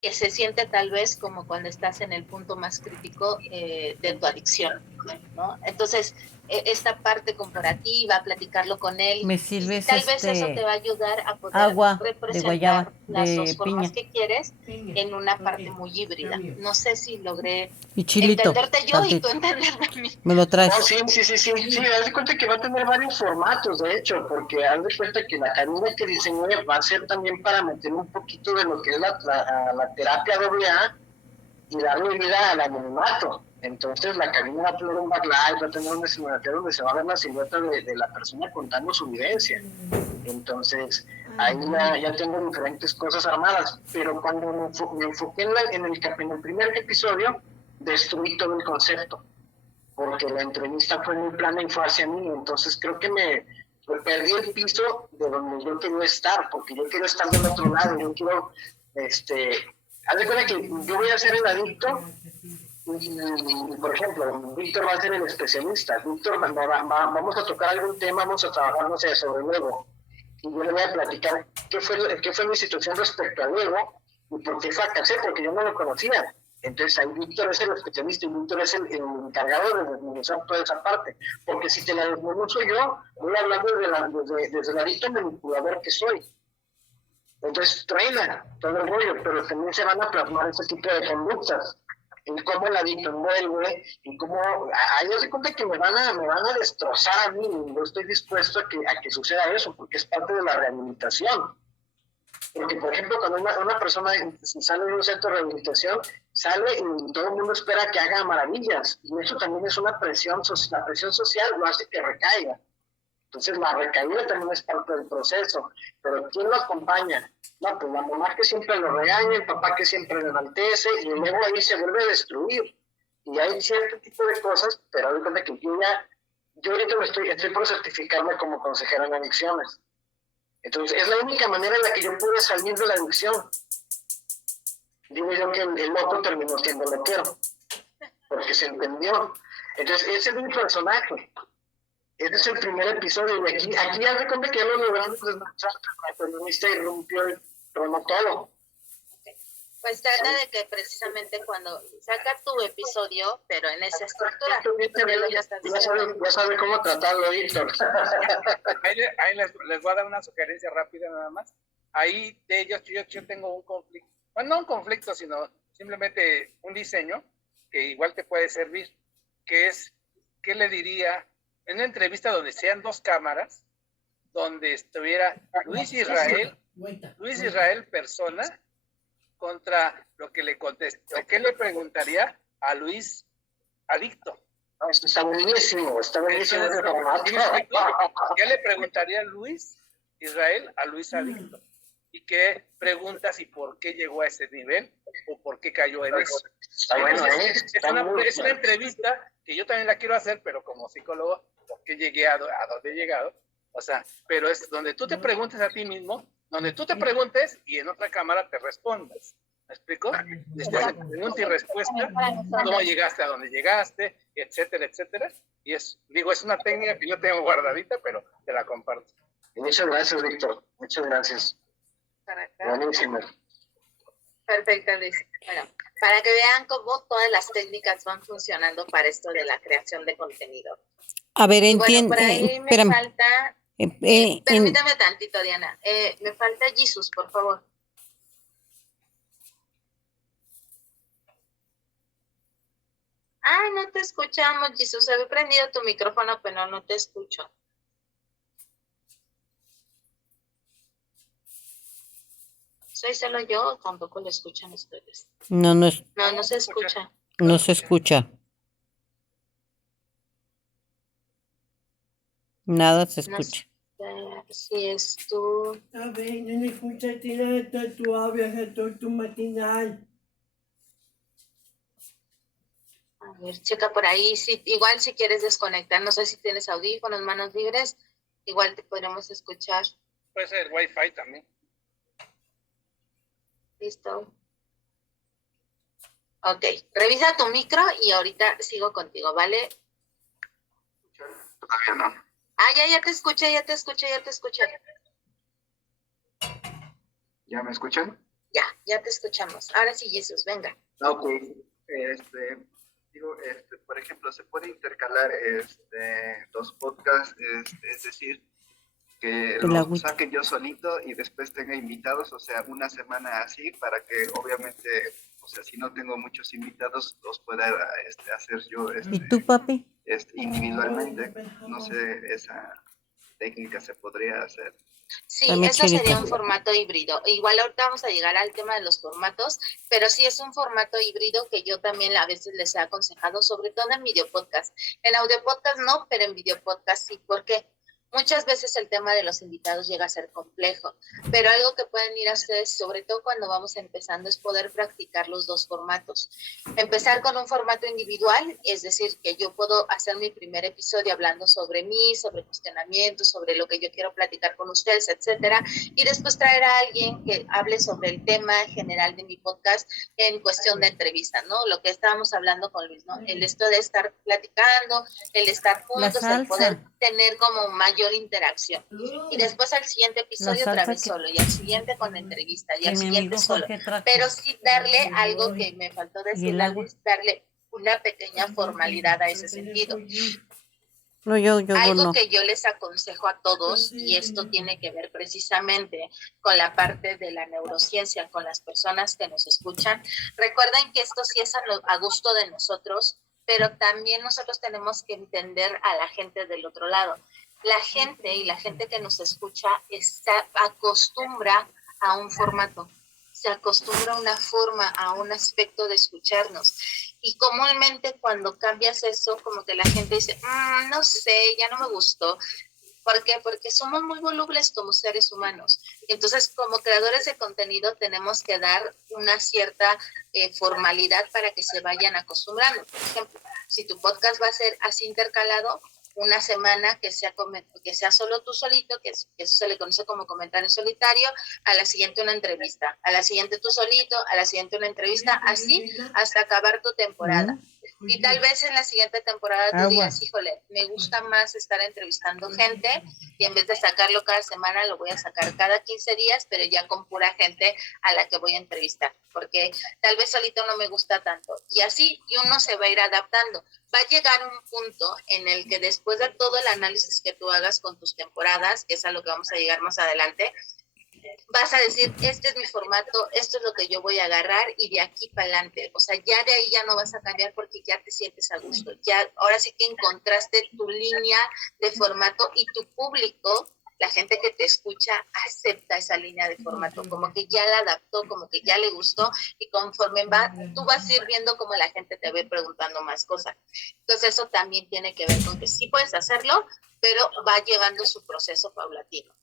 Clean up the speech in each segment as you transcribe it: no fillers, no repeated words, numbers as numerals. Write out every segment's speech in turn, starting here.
que se siente tal vez como cuando estás en el punto más crítico de tu adicción, ¿no? Entonces, esta parte comparativa, platicarlo con él, Me y sirves tal vez eso te va a ayudar a poder agua de representar guayaba, las dos de formas piña que quieres en una parte muy híbrida. No sé si logré y chilito, entenderte yo y tú tantito. entenderme a mí. Me lo traes. No, sí, haz de cuenta que va a tener varios formatos, de hecho, porque haz de cuenta que la cabina que diseñé va a ser también para meter un poquito de lo que es la terapia AA y darle vida al anonimato. Entonces la cabina va a tener un backlight, va a tener un escenario donde se va a ver la silueta de la persona contando su vivencia. Entonces ahí ya tengo diferentes cosas armadas, pero cuando me enfoqué en el primer episodio, destruí todo el concepto, porque la entrevista fue muy plana y fue hacia mí, entonces creo que me perdí el piso de donde yo quería estar, porque yo quiero estar del otro lado, yo quiero, haz de cuenta que yo voy a ser el adicto y, por ejemplo, Víctor va a ser el especialista, Víctor vamos a tocar algún tema, vamos a trabajar, no sé, sobre el ego, y yo le voy a platicar qué fue mi situación respecto al ego y por qué fracasé, porque yo no lo conocía. Entonces ahí Víctor es el especialista y Víctor es el encargado de desmenuzar toda esa parte. Porque si te la desmenuzo yo, voy a hablar desde el adicto manipulador que soy. Entonces truena todo el rollo, pero también se van a plasmar ese tipo de conductas. Y cómo el adicto envuelve, y cómo. Ahí yo se cuenta que me van a destrozar a mí, y yo estoy dispuesto a que suceda eso, porque es parte de la rehabilitación. Porque, por ejemplo, cuando una persona sale de un centro de rehabilitación, sale y todo el mundo espera que haga maravillas. Y eso también es una presión, la presión social lo hace que recaiga. Entonces, la recaída también es parte del proceso. Pero ¿quién lo acompaña? No, pues la mamá que siempre lo regaña, el papá que siempre le enaltece, y luego ahí se vuelve a destruir. Y hay cierto tipo de cosas, pero ahorita que yo ahorita estoy por certificarme como consejero en adicciones. Entonces, es la única manera en la que yo pude salir de la adicción. Digo yo que el loco terminó siendo loquero, porque se entendió. Entonces, ese es mi personaje. Ese es el primer episodio. Y aquí ya de cuenta que ya lo logramos desmanchar, la feminista irrumpió y tronó todo. Pues trata de que precisamente cuando sacas tu episodio, pero en esa estructura. Ya sabe cómo tratarlo, Víctor. Ahí les voy a dar una sugerencia rápida nada más. Ahí de ellos yo tengo un conflicto. Bueno, no un conflicto, sino simplemente un diseño que igual te puede servir, que es, ¿qué le diría? En una entrevista donde sean dos cámaras, donde estuviera Luis Israel persona, contra lo que le contestó. ¿Qué le preguntaría a Luis adicto? Esto está buenísimo ese formato. ¿Qué le preguntaría Luis Israel a Luis adicto? ¿Y qué preguntas y por qué llegó a ese nivel o por qué cayó en eso? Es una entrevista que yo también la quiero hacer, pero como psicólogo, ¿por qué llegué a donde he llegado? O sea, pero es donde tú te preguntes a ti mismo, donde tú te preguntes y en otra cámara te respondas. ¿Me explico? Pregunta y respuesta, cómo llegaste a donde llegaste, etcétera, etcétera. Y es una técnica que yo tengo guardadita, pero te la comparto. Muchas gracias, Víctor. Muchas gracias. Buenísimo. Perfecto, Luis. Bueno, para que vean cómo todas las técnicas van funcionando para esto de la creación de contenido. A ver, entiendo. Bueno, por ahí me falta. Permítame tantito, Diana. Me falta Jesus, por favor. Ay, no te escuchamos, Jesus. Se había prendido tu micrófono, pero no te escucho. ¿Soy solo yo o tampoco lo escuchan ustedes? No se escucha. No se escucha. Nada se escucha. No sé si es tú. A ver, no me escuchas nada, tú hablas todo tu matinal. A ver, checa por ahí. Igual si quieres desconectar, no sé si tienes audífonos, manos libres, igual te podremos escuchar. Puede ser el Wi-Fi también. Listo. Ok, revisa tu micro y ahorita sigo contigo, ¿vale? Todavía no. Ya te escuché. ¿Ya me escuchan? Ya te escuchamos. Ahora sí, Jesús, venga. Ok, por ejemplo, se puede intercalar los podcasts, es decir, que El los agüita. saque yo solito y después tenga invitados, o sea, una semana así, para que obviamente, o sea, si no tengo muchos invitados, los pueda hacer yo ¿Y tú, papi? individualmente. No sé, esa técnica se podría hacer. Sí, Dame eso sería chelita. un formato híbrido. Igual ahorita vamos a llegar al tema de los formatos, pero sí es un formato híbrido que yo también a veces les he aconsejado, sobre todo en video podcast. En audio podcast no, pero en video podcast sí. ¿Por qué? Muchas veces el tema de los invitados llega a ser complejo, pero algo que pueden ir a ustedes, sobre todo cuando vamos empezando, es poder practicar los dos formatos. Empezar con un formato individual, es decir, que yo puedo hacer mi primer episodio hablando sobre mí, sobre cuestionamientos, sobre lo que yo quiero platicar con ustedes, etcétera, y después traer a alguien que hable sobre el tema general de mi podcast en cuestión de entrevista, ¿no? Lo que estábamos hablando con Luis, ¿no? El esto de estar platicando, el estar juntos, el poder tener como mayor interacción. Y después al siguiente episodio otra vez solo, y al siguiente con entrevista, y al siguiente solo. Pero sí darle algo que me faltó decir, darle una pequeña formalidad a ese sentido. No, yo Algo no. que yo les aconsejo a todos, y esto tiene que ver precisamente con la parte de la neurociencia, con las personas que nos escuchan, recuerden que esto sí es a gusto de nosotros, pero también nosotros tenemos que entender a la gente del otro lado. La gente y la gente que nos escucha acostumbra a un formato, se acostumbra a una forma, a un aspecto de escucharnos. Y comúnmente cuando cambias eso, como que la gente dice, no sé, ya no me gustó. ¿Por qué? Porque somos muy volubles como seres humanos. Entonces, como creadores de contenido, tenemos que dar una cierta formalidad para que se vayan acostumbrando. Por ejemplo, si tu podcast va a ser así intercalado, una semana que sea solo tú solito, que eso se le conoce como comentario solitario, a la siguiente una entrevista, a la siguiente tú solito, a la siguiente una entrevista, así hasta acabar tu temporada. Y tal vez en la siguiente temporada tú digas, híjole, me gusta más estar entrevistando gente y en vez de sacarlo cada semana lo voy a sacar cada 15 días, pero ya con pura gente a la que voy a entrevistar, porque tal vez solito no me gusta tanto. Y así, y uno se va a ir adaptando. Va a llegar un punto en el que después de todo el análisis que tú hagas con tus temporadas, que es a lo que vamos a llegar más adelante, vas a decir, este es mi formato, esto es lo que yo voy a agarrar y de aquí para adelante. O sea, ya de ahí ya no vas a cambiar porque ya te sientes a gusto. Ya, ahora sí que encontraste tu línea de formato y tu público, la gente que te escucha, acepta esa línea de formato, como que ya la adaptó, como que ya le gustó y conforme tú vas a ir viendo cómo la gente te ve preguntando más cosas. Entonces eso también tiene que ver con que sí puedes hacerlo, pero va llevando su proceso paulatino.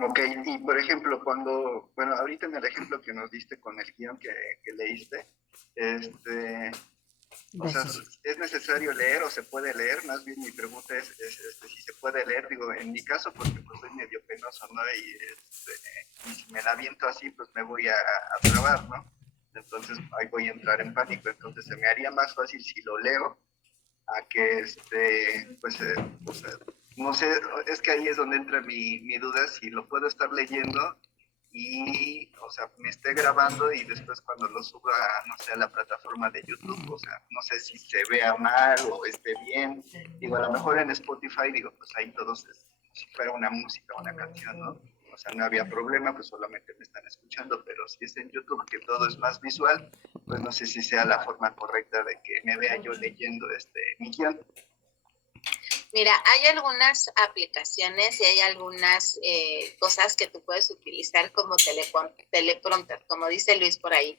Ok, y por ejemplo, ahorita en el ejemplo que nos diste con el guión que leíste, o sea, ¿es necesario leer o se puede leer? Más bien mi pregunta es si se puede leer, digo, en mi caso, porque pues soy medio penoso, ¿no? Y si me la aviento así, pues me voy a trabar, ¿no? Entonces ahí voy a entrar en pánico, entonces se me haría más fácil si lo leo a que no sé, es que ahí es donde entra mi duda, si lo puedo estar leyendo y, o sea, me esté grabando y después cuando lo suba, no sé, a la plataforma de YouTube, o sea, no sé si se vea mal o esté bien. Digo, a lo mejor en Spotify, digo, pues ahí todos es como si fuera una música, una canción, ¿no? O sea, no había problema, pues solamente me están escuchando, pero si es en YouTube que todo es más visual, pues no sé si sea la forma correcta de que me vea yo leyendo mi guión. Mira, hay algunas aplicaciones y hay algunas cosas que tú puedes utilizar como teleprompter, como dice Luis por ahí.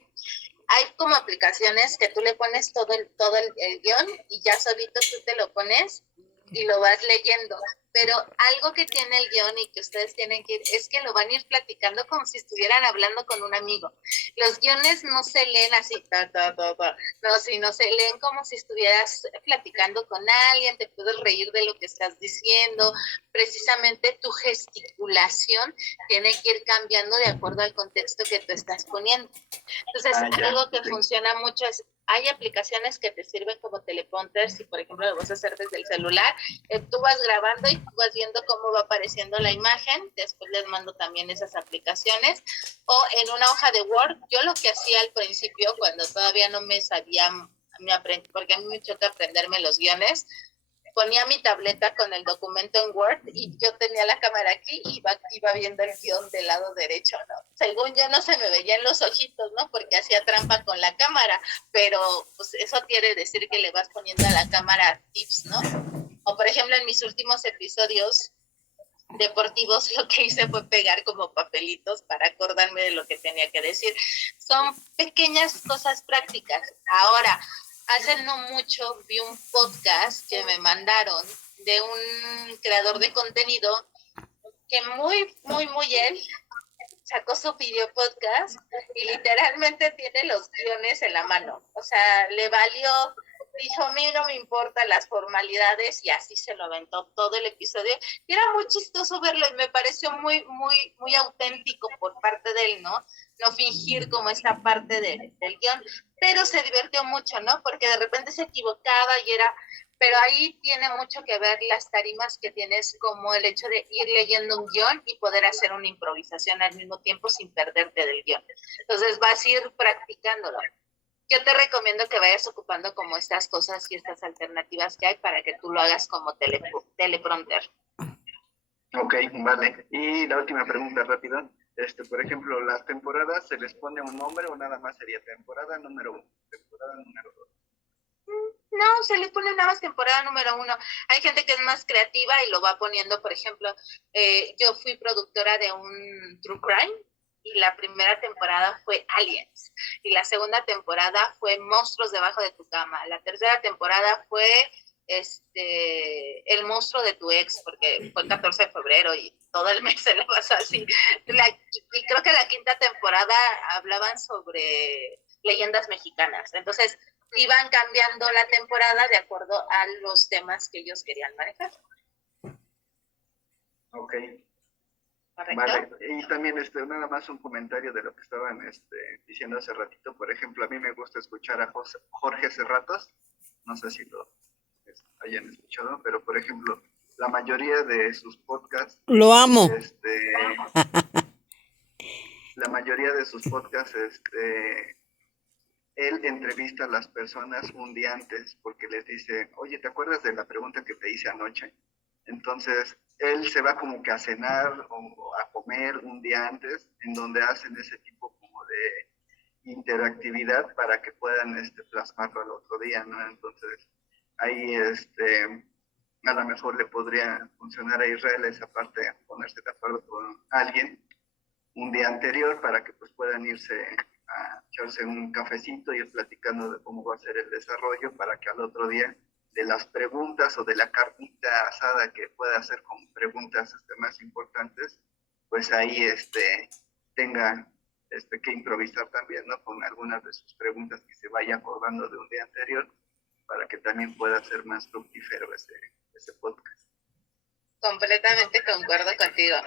Hay como aplicaciones que tú le pones todo el guión y ya solito tú te lo pones y lo vas leyendo. Pero algo que tiene el guión y que ustedes tienen que ir es que lo van a ir platicando como si estuvieran hablando con un amigo. Los guiones no se leen así, no, sino se leen como si estuvieras platicando con alguien, te puedes reír de lo que estás diciendo. Precisamente tu gesticulación tiene que ir cambiando de acuerdo al contexto que tú estás poniendo. Entonces, algo que funciona mucho es hay aplicaciones que te sirven como teleprompters, si por ejemplo lo vas a hacer desde el celular, tú vas grabando y tú vas viendo cómo va apareciendo la imagen, después les mando también esas aplicaciones, o en una hoja de Word. Yo lo que hacía al principio, cuando todavía no me sabía, porque a mí me choca aprenderme los guiones, ponía mi tableta con el documento en Word y yo tenía la cámara aquí y iba viendo el guión del lado derecho, ¿no? Según yo no se me veían los ojitos, ¿no? Porque hacía trampa con la cámara, pero pues eso quiere decir que le vas poniendo a la cámara tips, ¿no? O por ejemplo en mis últimos episodios deportivos lo que hice fue pegar como papelitos para acordarme de lo que tenía que decir. Son pequeñas cosas prácticas. Ahora, hace no mucho vi un podcast que me mandaron de un creador de contenido que muy él sacó su video podcast y literalmente tiene los guiones en la mano. O sea, le valió, dijo, a mí no me importan las formalidades, y así se lo aventó todo el episodio. Y era muy chistoso verlo y me pareció muy auténtico por parte de él, ¿no? No fingir como esta parte del guión, pero se divirtió mucho, ¿no? Porque de repente se equivocaba y era... Pero ahí tiene mucho que ver las tarimas que tienes, como el hecho de ir leyendo un guión y poder hacer una improvisación al mismo tiempo sin perderte del guión. Entonces vas a ir practicándolo. Yo te recomiendo que vayas ocupando como estas cosas y estas alternativas que hay para que tú lo hagas como teleprompter. Ok, vale. Y la última pregunta rápida. Por ejemplo, ¿las temporadas se les pone un nombre o nada más sería temporada número 1, temporada número 2? No, se le pone nada más temporada número 1. Hay gente que es más creativa y lo va poniendo. Por ejemplo, yo fui productora de un True Crime y la primera temporada fue Aliens y la segunda temporada fue Monstruos debajo de tu cama. La tercera temporada fue El monstruo de tu ex, porque fue el 14 de febrero y todo el mes se le pasó así. Y creo que la quinta temporada hablaban sobre leyendas mexicanas. Entonces iban cambiando la temporada de acuerdo a los temas que ellos querían manejar. Ok. ¿Correcto? Vale. Y también nada más un comentario de lo que estaban diciendo hace ratito. Por ejemplo, a mí me gusta escuchar a Jorge Serratos. No sé si lo hayan escuchado, pero por ejemplo, la mayoría de sus podcasts... Lo amo. La mayoría de sus podcasts, él entrevista a las personas un día antes porque les dice, oye, ¿te acuerdas de la pregunta que te hice anoche? Entonces, él se va como que a cenar o a comer un día antes, en donde hacen ese tipo como de interactividad para que puedan plasmarlo al otro día, ¿no? Entonces, ahí a lo mejor le podría funcionar a Israel esa parte, ponerse de acuerdo con alguien un día anterior para que pues puedan irse a echarse un cafecito y ir platicando de cómo va a ser el desarrollo para que al otro día de las preguntas o de la carnita asada que pueda hacer con preguntas más importantes, pues ahí tenga que improvisar también, ¿no? Con algunas de sus preguntas que se vaya acordando de un día anterior para que también pueda ser más fructífero ese podcast. Completamente concuerdo contigo.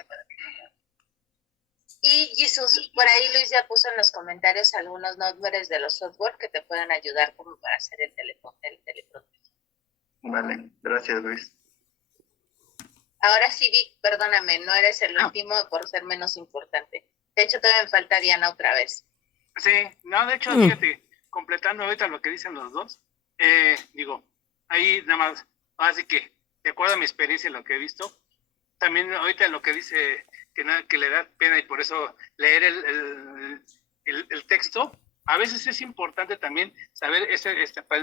Y Jesús, por ahí Luis ya puso en los comentarios algunos nombres de los software que te puedan ayudar como para hacer el teleprompter. Vale, gracias Luis. Ahora sí, Vic, perdóname, no eres el último por ser menos importante. De hecho, todavía me falta Diana otra vez. Sí, no, de hecho, fíjate, completando ahorita lo que dicen los dos, ahí nada más, así que, de acuerdo a mi experiencia y lo que he visto, también ahorita lo que dice que le da pena y por eso leer el texto, a veces es importante también saber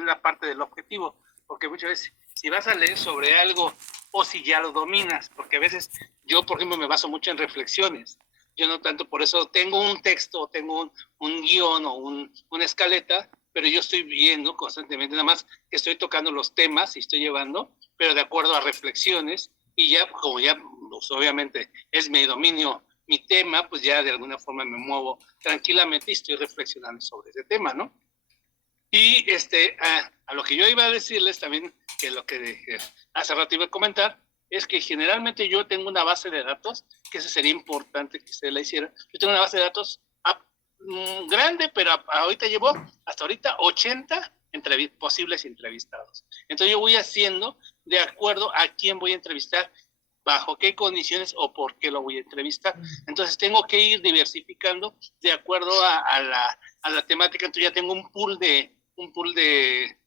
la parte del objetivo, porque muchas veces si vas a leer sobre algo o si ya lo dominas, porque a veces yo, por ejemplo, me baso mucho en reflexiones, yo no tanto, por eso tengo un texto, tengo un guión o una escaleta, pero yo estoy viendo constantemente, nada más que estoy tocando los temas y estoy llevando, pero de acuerdo a reflexiones, y ya, como ya, pues, obviamente, es mi dominio, mi tema, pues ya de alguna forma me muevo tranquilamente y estoy reflexionando sobre ese tema, ¿no? Y a lo que yo iba a decirles también, que lo que hace rato iba a comentar, es que generalmente yo tengo una base de datos, que eso sería importante que usted la hiciera. Yo tengo una base de datos grande, pero ahorita llevo hasta ahorita 80 posibles entrevistados. Entonces yo voy haciendo de acuerdo a quién voy a entrevistar, bajo qué condiciones o por qué lo voy a entrevistar. Entonces tengo que ir diversificando de acuerdo a la temática. Entonces ya tengo un pool de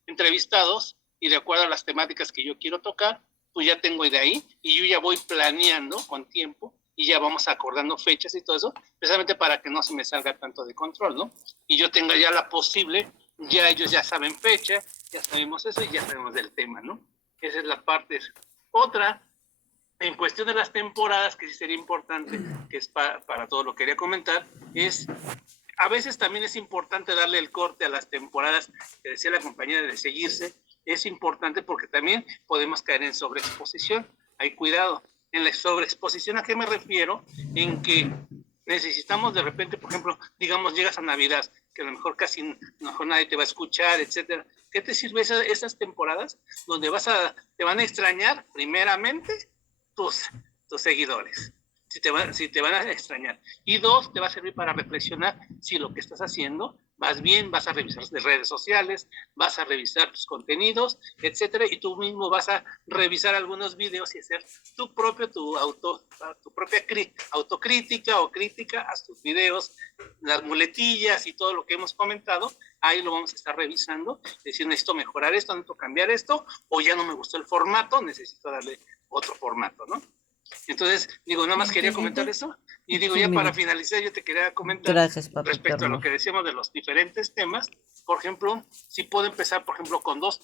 entrevistados y de acuerdo a las temáticas que yo quiero tocar, pues ya tengo de ahí y yo ya voy planeando con tiempo y ya vamos acordando fechas y todo eso, precisamente para que no se me salga tanto de control, ¿no? Y yo tenga ya la posible, ya ellos ya saben fecha, ya sabemos eso y ya sabemos del tema, ¿no? Esa es la parte. Otra, en cuestión de las temporadas, que sí sería importante, que es para todo lo que quería comentar, es, a veces también es importante darle el corte a las temporadas, que decía la compañera de seguirse, es importante porque también podemos caer en sobreexposición. Hay cuidado. En la sobreexposición, ¿a qué me refiero? En que necesitamos de repente, por ejemplo, digamos, llegas a Navidad, que a lo mejor mejor nadie te va a escuchar, etcétera. ¿Qué te sirve esas temporadas donde te van a extrañar primeramente tus seguidores? Si te van a extrañar. Y dos, te va a servir para reflexionar si lo que estás haciendo vas bien, vas a revisar de redes sociales, vas a revisar tus contenidos, etcétera, y tú mismo vas a revisar algunos videos y hacer tu propia autocrítica o crítica a tus videos, las muletillas y todo lo que hemos comentado. Ahí lo vamos a estar revisando, decir, necesito mejorar esto, necesito cambiar esto, o ya no me gustó el formato, necesito darle otro formato, ¿no? Entonces, nada más quería comentar eso. Y ya para finalizar, yo te quería comentar. Gracias, papi, respecto a lo que decíamos de los diferentes temas. Por ejemplo, si puedo empezar, por ejemplo, con dos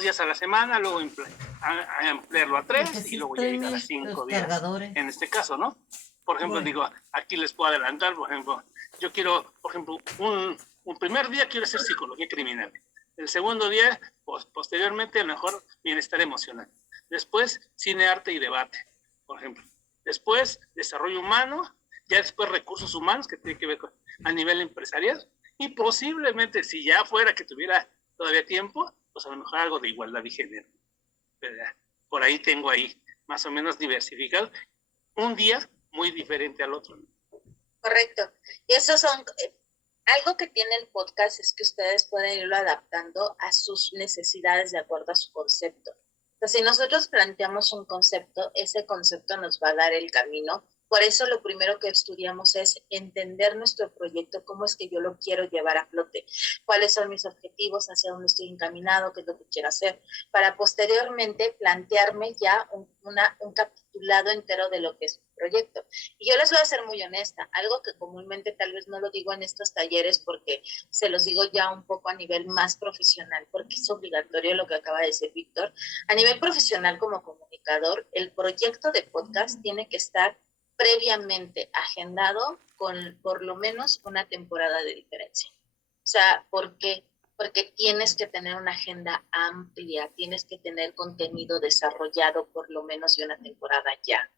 días a la semana, luego ampliarlo a 3 y luego ya llegar a 5 días. En este caso, ¿no? Por ejemplo, aquí les puedo adelantar, por ejemplo, yo quiero, por ejemplo, un primer día quiero hacer psicología criminal. El segundo día, pues, posteriormente, a lo mejor bienestar emocional. Después, cine, arte y debate, por ejemplo. Después, desarrollo humano, ya después recursos humanos, que tiene que ver a nivel empresarial, y posiblemente, si ya fuera que tuviera todavía tiempo, pues a lo mejor algo de igualdad y género, ¿verdad? Por ahí tengo más o menos diversificado, un día muy diferente al otro. Correcto. Y esos son, algo que tiene el podcast es que ustedes pueden irlo adaptando a sus necesidades de acuerdo a su concepto. Entonces, si nosotros planteamos un concepto, ese concepto nos va a dar el camino. Por eso lo primero que estudiamos es entender nuestro proyecto, cómo es que yo lo quiero llevar a flote, cuáles son mis objetivos, hacia dónde estoy encaminado, qué es lo que quiero hacer, para posteriormente plantearme ya un capitulado entero de lo que es un proyecto. Y yo les voy a ser muy honesta, algo que comúnmente tal vez no lo digo en estos talleres porque se los digo ya un poco a nivel más profesional, porque es obligatorio lo que acaba de decir Víctor. A nivel profesional como comunicador, el proyecto de podcast tiene que estar previamente agendado con por lo menos una temporada de diferencia. O sea, ¿por qué? Porque tienes que tener una agenda amplia, tienes que tener contenido desarrollado por lo menos de una temporada ya.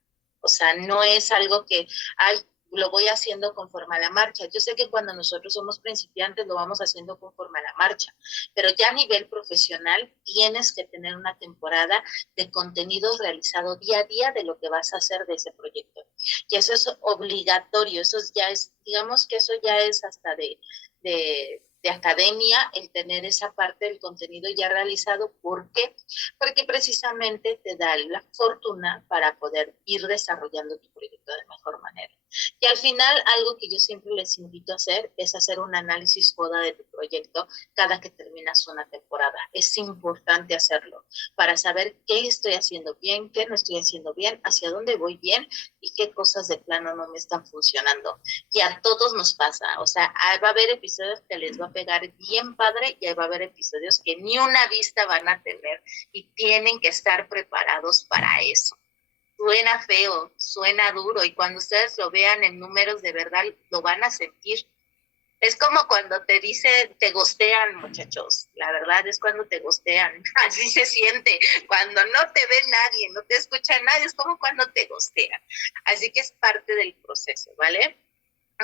O sea, no es algo que lo voy haciendo conforme a la marcha. Yo sé que cuando nosotros somos principiantes lo vamos haciendo conforme a la marcha, pero ya a nivel profesional tienes que tener una temporada de contenidos realizado día a día de lo que vas a hacer de ese proyecto. Y eso es obligatorio, eso ya es, digamos que eso ya es hasta de academia, el tener esa parte del contenido ya realizado. ¿Por qué? Porque precisamente te da la fortuna para poder ir desarrollando tu proyecto de mejor manera. Y al final, algo que yo siempre les invito a hacer es hacer un análisis FODA de tu proyecto cada que terminas una temporada. Es importante hacerlo para saber qué estoy haciendo bien, qué no estoy haciendo bien, hacia dónde voy bien y qué cosas de plano no me están funcionando. Y a todos nos pasa, o sea, va a haber episodios que les va a pegar bien padre y va a haber episodios que ni una vista van a tener y tienen que estar preparados para eso. Suena feo, suena duro y cuando ustedes lo vean en números de verdad lo van a sentir. Es como cuando te gostean, muchachos. La verdad es cuando te gostean. Así se siente. Cuando no te ve nadie, no te escucha nadie, es como cuando te gostean. Así que es parte del proceso, ¿vale?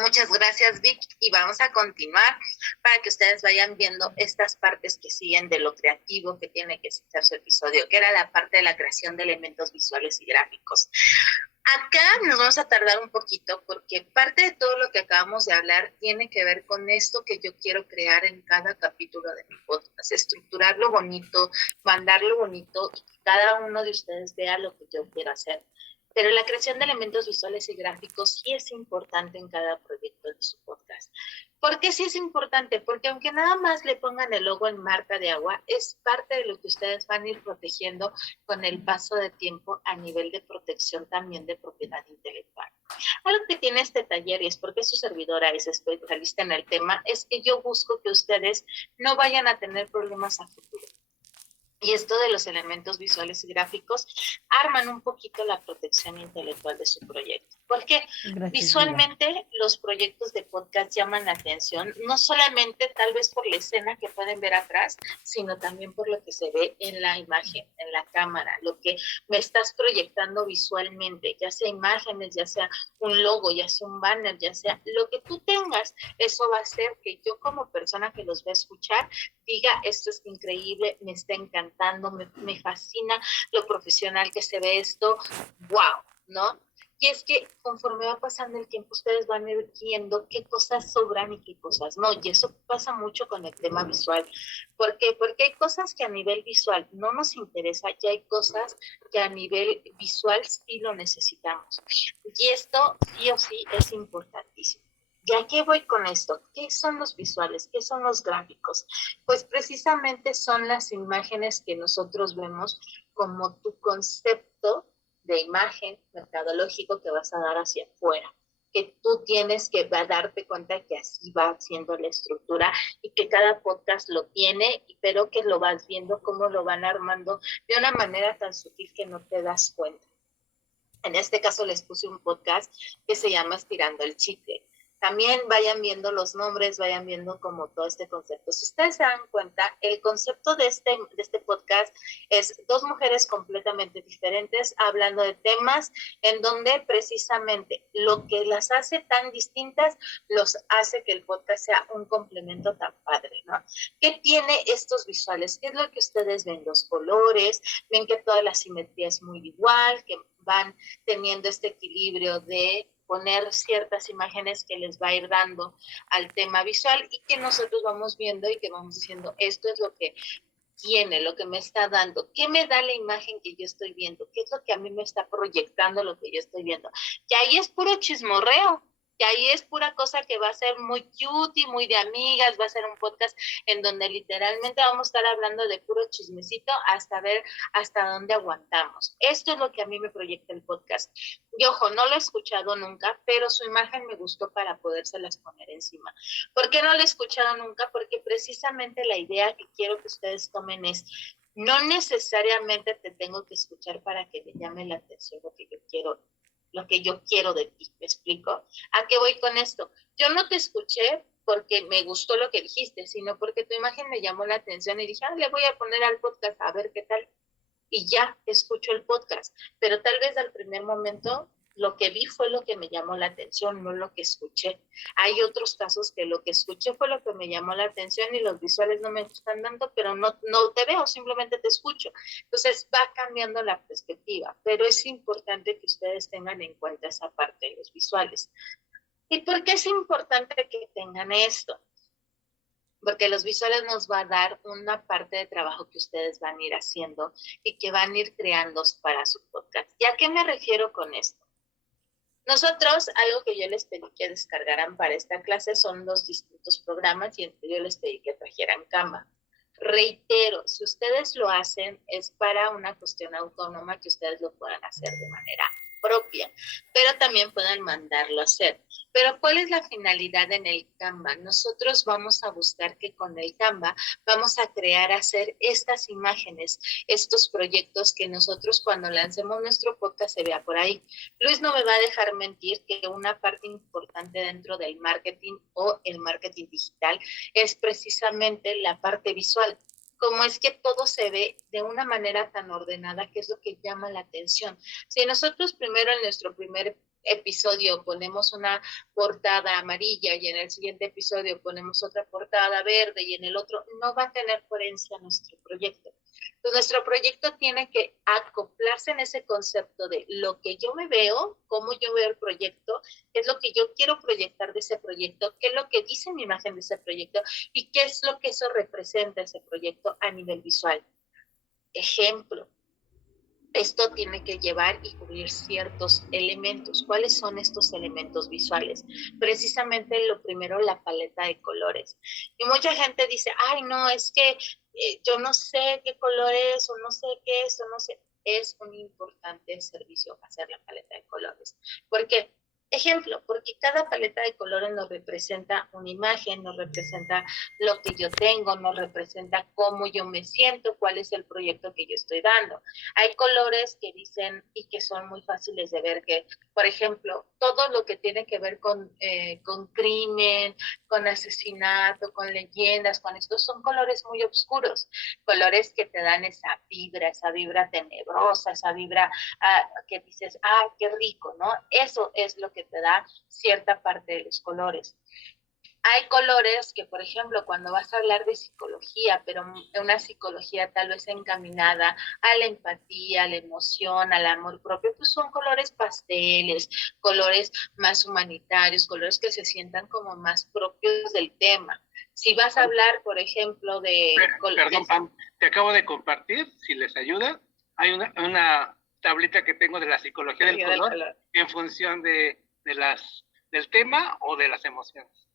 Muchas gracias, Vic, y vamos a continuar para que ustedes vayan viendo estas partes que siguen de lo creativo que tiene que ser su episodio, que era la parte de la creación de elementos visuales y gráficos. Acá nos vamos a tardar un poquito porque parte de todo lo que acabamos de hablar tiene que ver con esto que yo quiero crear en cada capítulo de mi podcast, estructurarlo bonito, mandarlo bonito y que cada uno de ustedes vea lo que yo quiero hacer. Pero la creación de elementos visuales y gráficos sí es importante en cada proyecto de su podcast. ¿Por qué sí es importante? Porque aunque nada más le pongan el logo en marca de agua, es parte de lo que ustedes van a ir protegiendo con el paso de tiempo a nivel de protección también de propiedad intelectual. Algo que tiene este taller, y es porque su servidora es especialista en el tema, es que yo busco que ustedes no vayan a tener problemas a futuro. Y esto de los elementos visuales y gráficos arman un poquito la protección intelectual de su proyecto. Porque visualmente los proyectos de podcast llaman la atención, no solamente tal vez por la escena que pueden ver atrás, sino también por lo que se ve en la imagen, en la cámara, lo que me estás proyectando visualmente, ya sea imágenes, ya sea un logo, ya sea un banner, ya sea lo que tú tengas. Eso va a hacer que yo como persona que los va a escuchar diga, esto es increíble, me está encantando, me fascina lo profesional que se ve esto, wow, ¿no? Y es que conforme va pasando el tiempo, ustedes van a ir viendo qué cosas sobran y qué cosas no. Y eso pasa mucho con el tema visual. ¿Por qué? Porque hay cosas que a nivel visual no nos interesa y hay cosas que a nivel visual sí lo necesitamos. Y esto sí o sí es importantísimo. ¿Y a qué voy con esto? ¿Qué son los visuales? ¿Qué son los gráficos? Pues precisamente son las imágenes que nosotros vemos como tu concepto de imagen mercadológico que vas a dar hacia afuera, que tú tienes que darte cuenta que así va siendo la estructura y que cada podcast lo tiene, pero que lo vas viendo cómo lo van armando de una manera tan sutil que no te das cuenta. En este caso les puse un podcast que se llama Estirando el Chicle. También vayan viendo los nombres, vayan viendo como todo este concepto. Si ustedes se dan cuenta, el concepto de este podcast es dos mujeres completamente diferentes hablando de temas en donde precisamente lo que las hace tan distintas los hace que el podcast sea un complemento tan padre, ¿no? ¿Qué tiene estos visuales? ¿Qué es lo que ustedes ven? Los colores, ven que toda la simetría es muy igual, que van teniendo este equilibrio de poner ciertas imágenes que les va a ir dando al tema visual y que nosotros vamos viendo y que vamos diciendo, esto es lo que tiene, lo que me está dando, qué me da la imagen que yo estoy viendo, qué es lo que a mí me está proyectando lo que yo estoy viendo. Y ahí es puro chismorreo, y ahí es pura cosa que va a ser muy cute y muy de amigas, va a ser un podcast en donde literalmente vamos a estar hablando de puro chismecito hasta ver hasta dónde aguantamos. Esto es lo que a mí me proyecta el podcast. Y ojo, no lo he escuchado nunca, pero su imagen me gustó para podérselas poner encima. ¿Por qué no lo he escuchado nunca? Porque precisamente la idea que quiero que ustedes tomen es, no necesariamente te tengo que escuchar para que me llame la atención lo que yo quiero de ti, ¿me explico? ¿A qué voy con esto? Yo no te escuché porque me gustó lo que dijiste, sino porque tu imagen me llamó la atención y dije, le voy a poner al podcast a ver qué tal. Y ya escucho el podcast, pero tal vez al primer momento lo que vi fue lo que me llamó la atención, no lo que escuché. Hay otros casos que lo que escuché fue lo que me llamó la atención y los visuales no me gustan tanto, pero no te veo, simplemente te escucho. Entonces va cambiando la perspectiva, pero es importante que ustedes tengan en cuenta esa parte de los visuales. ¿Y por qué es importante que tengan esto? Porque los visuales nos va a dar una parte de trabajo que ustedes van a ir haciendo y que van a ir creando para su podcast. ¿Y a qué me refiero con esto? Nosotros, algo que yo les pedí que descargaran para esta clase son los distintos programas y yo les pedí que trajeran Canva. Reitero, si ustedes lo hacen es para una cuestión autónoma que ustedes lo puedan hacer de manera propia, pero también pueden mandarlo a hacer. Pero ¿cuál es la finalidad en el Canva? Nosotros vamos a buscar que con el Canva vamos a hacer estas imágenes, estos proyectos que nosotros cuando lancemos nuestro podcast se vea por ahí. Luis no me va a dejar mentir que una parte importante dentro del marketing o el marketing digital es precisamente la parte visual. Como es que todo se ve de una manera tan ordenada, que es lo que llama la atención. Si nosotros primero en nuestro primer episodio ponemos una portada amarilla y en el siguiente episodio ponemos otra portada verde y en el otro, no va a tener coherencia nuestro proyecto. Entonces, nuestro proyecto tiene que acoplarse en ese concepto de lo que yo me veo, cómo yo veo el proyecto, qué es lo que yo quiero proyectar de ese proyecto, qué es lo que dice mi imagen de ese proyecto y qué es lo que eso representa ese proyecto a nivel visual. Ejemplo, esto tiene que llevar y cubrir ciertos elementos. ¿Cuáles son estos elementos visuales? Precisamente lo primero, la paleta de colores. Y mucha gente dice, ay, no, es que yo no sé qué color es, o no sé qué es, o no sé. Es un importante servicio hacer la paleta de colores. ¿Por qué? Ejemplo, porque cada paleta de colores nos representa una imagen, nos representa lo que yo tengo, nos representa cómo yo me siento, cuál es el proyecto que yo estoy dando. Hay colores que dicen y que son muy fáciles de ver que, por ejemplo, todo lo que tiene que ver con crimen, con asesinato, con leyendas, con estos son colores muy oscuros, colores que te dan esa vibra tenebrosa, esa vibra que dices, qué rico, ¿no? Eso es lo que te da cierta parte de los colores. Hay colores que, por ejemplo, cuando vas a hablar de psicología, pero una psicología tal vez encaminada a la empatía, a la emoción, al amor propio, pues son colores pasteles, colores más humanitarios, colores que se sientan como más propios del tema. Si vas a hablar, por ejemplo, de... Perdón, Pam, te acabo de compartir, si les ayuda, hay una tablita que tengo de la psicología del color en función del tema o de las emociones.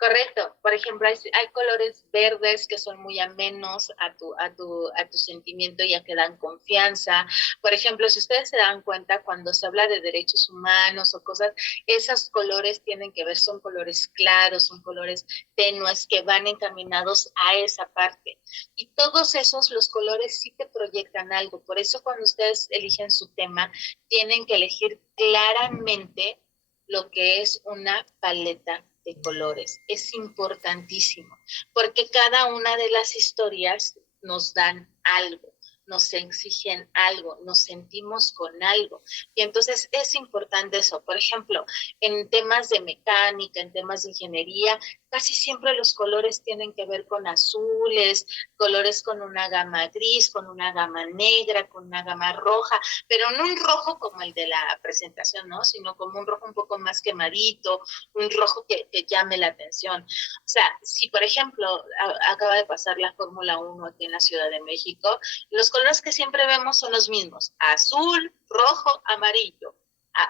Correcto. Por ejemplo, hay colores verdes que son muy amenos a tu sentimiento y a que dan confianza. Por ejemplo, si ustedes se dan cuenta, cuando se habla de derechos humanos o cosas, esos colores tienen que ver, son colores claros, son colores tenues que van encaminados a esa parte. Y todos esos, los colores sí te proyectan algo. Por eso cuando ustedes eligen su tema, tienen que elegir claramente lo que es una paleta de colores. Es importantísimo, porque cada una de las historias nos dan algo, nos exigen algo, nos sentimos con algo. Y entonces es importante eso. Por ejemplo, en temas de mecánica, en temas de ingeniería, casi siempre los colores tienen que ver con azules, colores con una gama gris, con una gama negra, con una gama roja, pero no un rojo como el de la presentación, ¿no? Sino como un rojo un poco más quemadito, un rojo que llame la atención. O sea, si por ejemplo acaba de pasar la Fórmula 1 aquí en la Ciudad de México, los colores que siempre vemos son los mismos, azul, rojo, amarillo.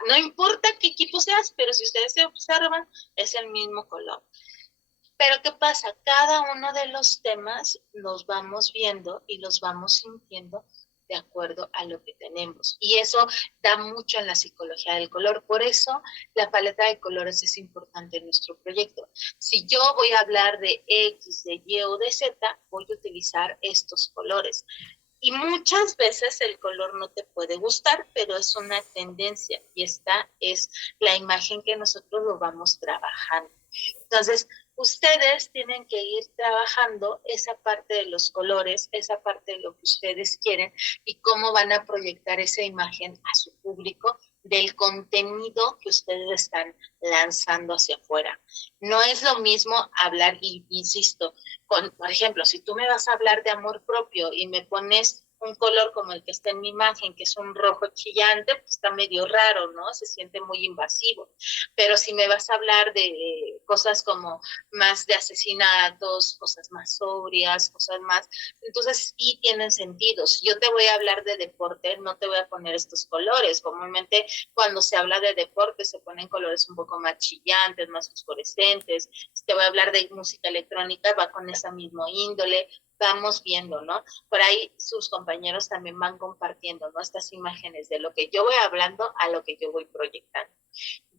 No importa qué equipo seas, pero si ustedes se observan, es el mismo color. Pero ¿qué pasa? Cada uno de los temas los vamos viendo y los vamos sintiendo de acuerdo a lo que tenemos. Y eso da mucho en la psicología del color. Por eso la paleta de colores es importante en nuestro proyecto. Si yo voy a hablar de X, de Y o de Z, voy a utilizar estos colores. Y muchas veces el color no te puede gustar, pero es una tendencia y esta es la imagen que nosotros lo vamos trabajando. Entonces, ustedes tienen que ir trabajando esa parte de los colores, esa parte de lo que ustedes quieren y cómo van a proyectar esa imagen a su público del contenido que ustedes están lanzando hacia afuera. No es lo mismo hablar, y insisto, por ejemplo, si tú me vas a hablar de amor propio y me pones un color como el que está en mi imagen, que es un rojo chillante, pues está medio raro, ¿no? Se siente muy invasivo. Pero si me vas a hablar de cosas como más de asesinatos, cosas más sobrias, cosas más, entonces sí tienen sentido. Si yo te voy a hablar de deporte, no te voy a poner estos colores. Comúnmente cuando se habla de deporte se ponen colores un poco más chillantes, más fosforescentes. Si te voy a hablar de música electrónica, va con esa misma índole. Vamos viendo, ¿no? Por ahí sus compañeros también van compartiendo, ¿no? Estas imágenes de lo que yo voy hablando a lo que yo voy proyectando.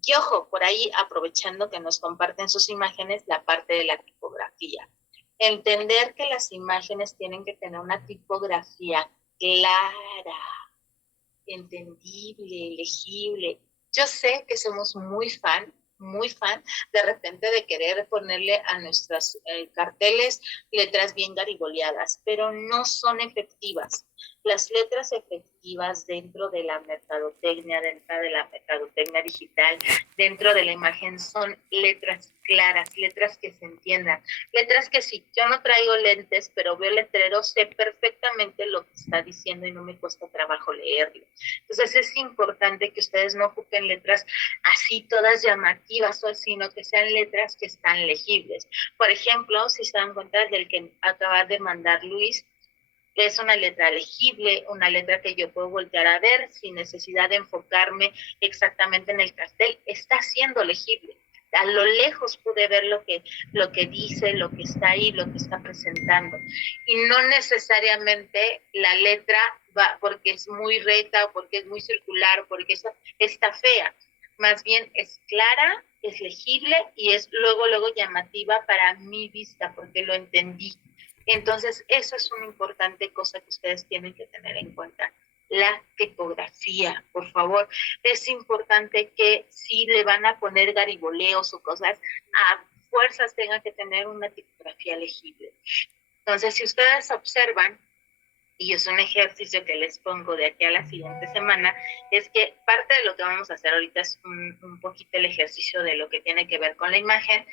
Y ojo, por ahí aprovechando que nos comparten sus imágenes, la parte de la tipografía. Entender que las imágenes tienen que tener una tipografía clara, entendible, legible. Yo sé que somos muy fan de repente de querer ponerle a nuestras carteles letras bien garigoleadas, pero no son efectivas. Las letras efectivas dentro de la mercadotecnia, dentro de la mercadotecnia digital, dentro de la imagen, son letras claras, letras que se entiendan, letras que si yo no traigo lentes, pero veo el letrero, sé perfectamente lo que está diciendo y no me cuesta trabajo leerlo. Entonces es importante que ustedes no ocupen letras así todas llamativas, sino que sean letras que están legibles. Por ejemplo, si se dan cuenta del que acaba de mandar Luis, es una letra legible, una letra que yo puedo voltear a ver sin necesidad de enfocarme exactamente en el cartel, está siendo legible. A lo lejos pude ver lo que dice, lo que está ahí, lo que está presentando. Y no necesariamente la letra va porque es muy recta o porque es muy circular o porque está fea. Más bien es clara, es legible y es luego llamativa para mi vista porque lo entendí. Entonces, eso es una importante cosa que ustedes tienen que tener en cuenta. La tipografía, por favor. Es importante que si le van a poner gariboleos o cosas, a fuerzas tengan que tener una tipografía legible. Entonces, si ustedes observan, y es un ejercicio que les pongo de aquí a la siguiente semana, es que parte de lo que vamos a hacer ahorita es un poquito el ejercicio de lo que tiene que ver con la imagen,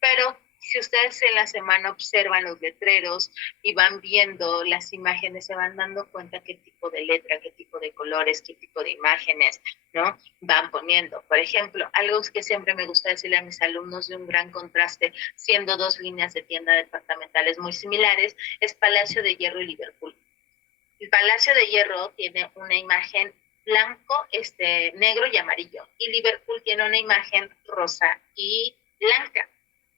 pero si ustedes en la semana observan los letreros y van viendo las imágenes, se van dando cuenta qué tipo de letra, qué tipo de colores, qué tipo de imágenes, ¿no? Van poniendo. Por ejemplo, algo que siempre me gusta decirle a mis alumnos de un gran contraste, siendo dos líneas de tienda departamentales muy similares, es Palacio de Hierro y Liverpool. El Palacio de Hierro tiene una imagen blanco, negro y amarillo, y Liverpool tiene una imagen rosa y blanca.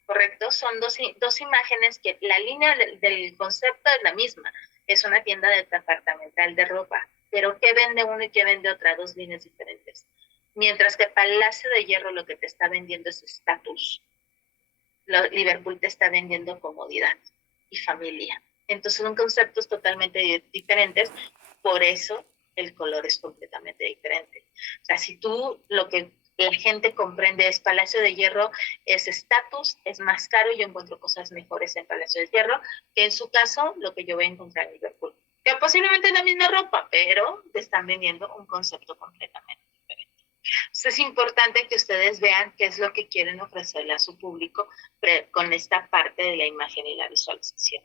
¿Correcto? Son dos imágenes que la línea del concepto es la misma. Es una tienda departamental de ropa. Pero ¿qué vende uno y qué vende otra? Dos líneas diferentes. Mientras que Palacio de Hierro lo que te está vendiendo es estatus. Liverpool te está vendiendo comodidad y familia. Entonces son conceptos totalmente diferentes. Por eso el color es completamente diferente. O sea, si tú lo que la gente comprende es Palacio de Hierro, es estatus, es más caro y yo encuentro cosas mejores en Palacio de Hierro que en su caso lo que yo voy a encontrar en Liverpool. Que posiblemente es la misma ropa, pero te están vendiendo un concepto completamente diferente. Entonces es importante que ustedes vean qué es lo que quieren ofrecerle a su público con esta parte de la imagen y la visualización.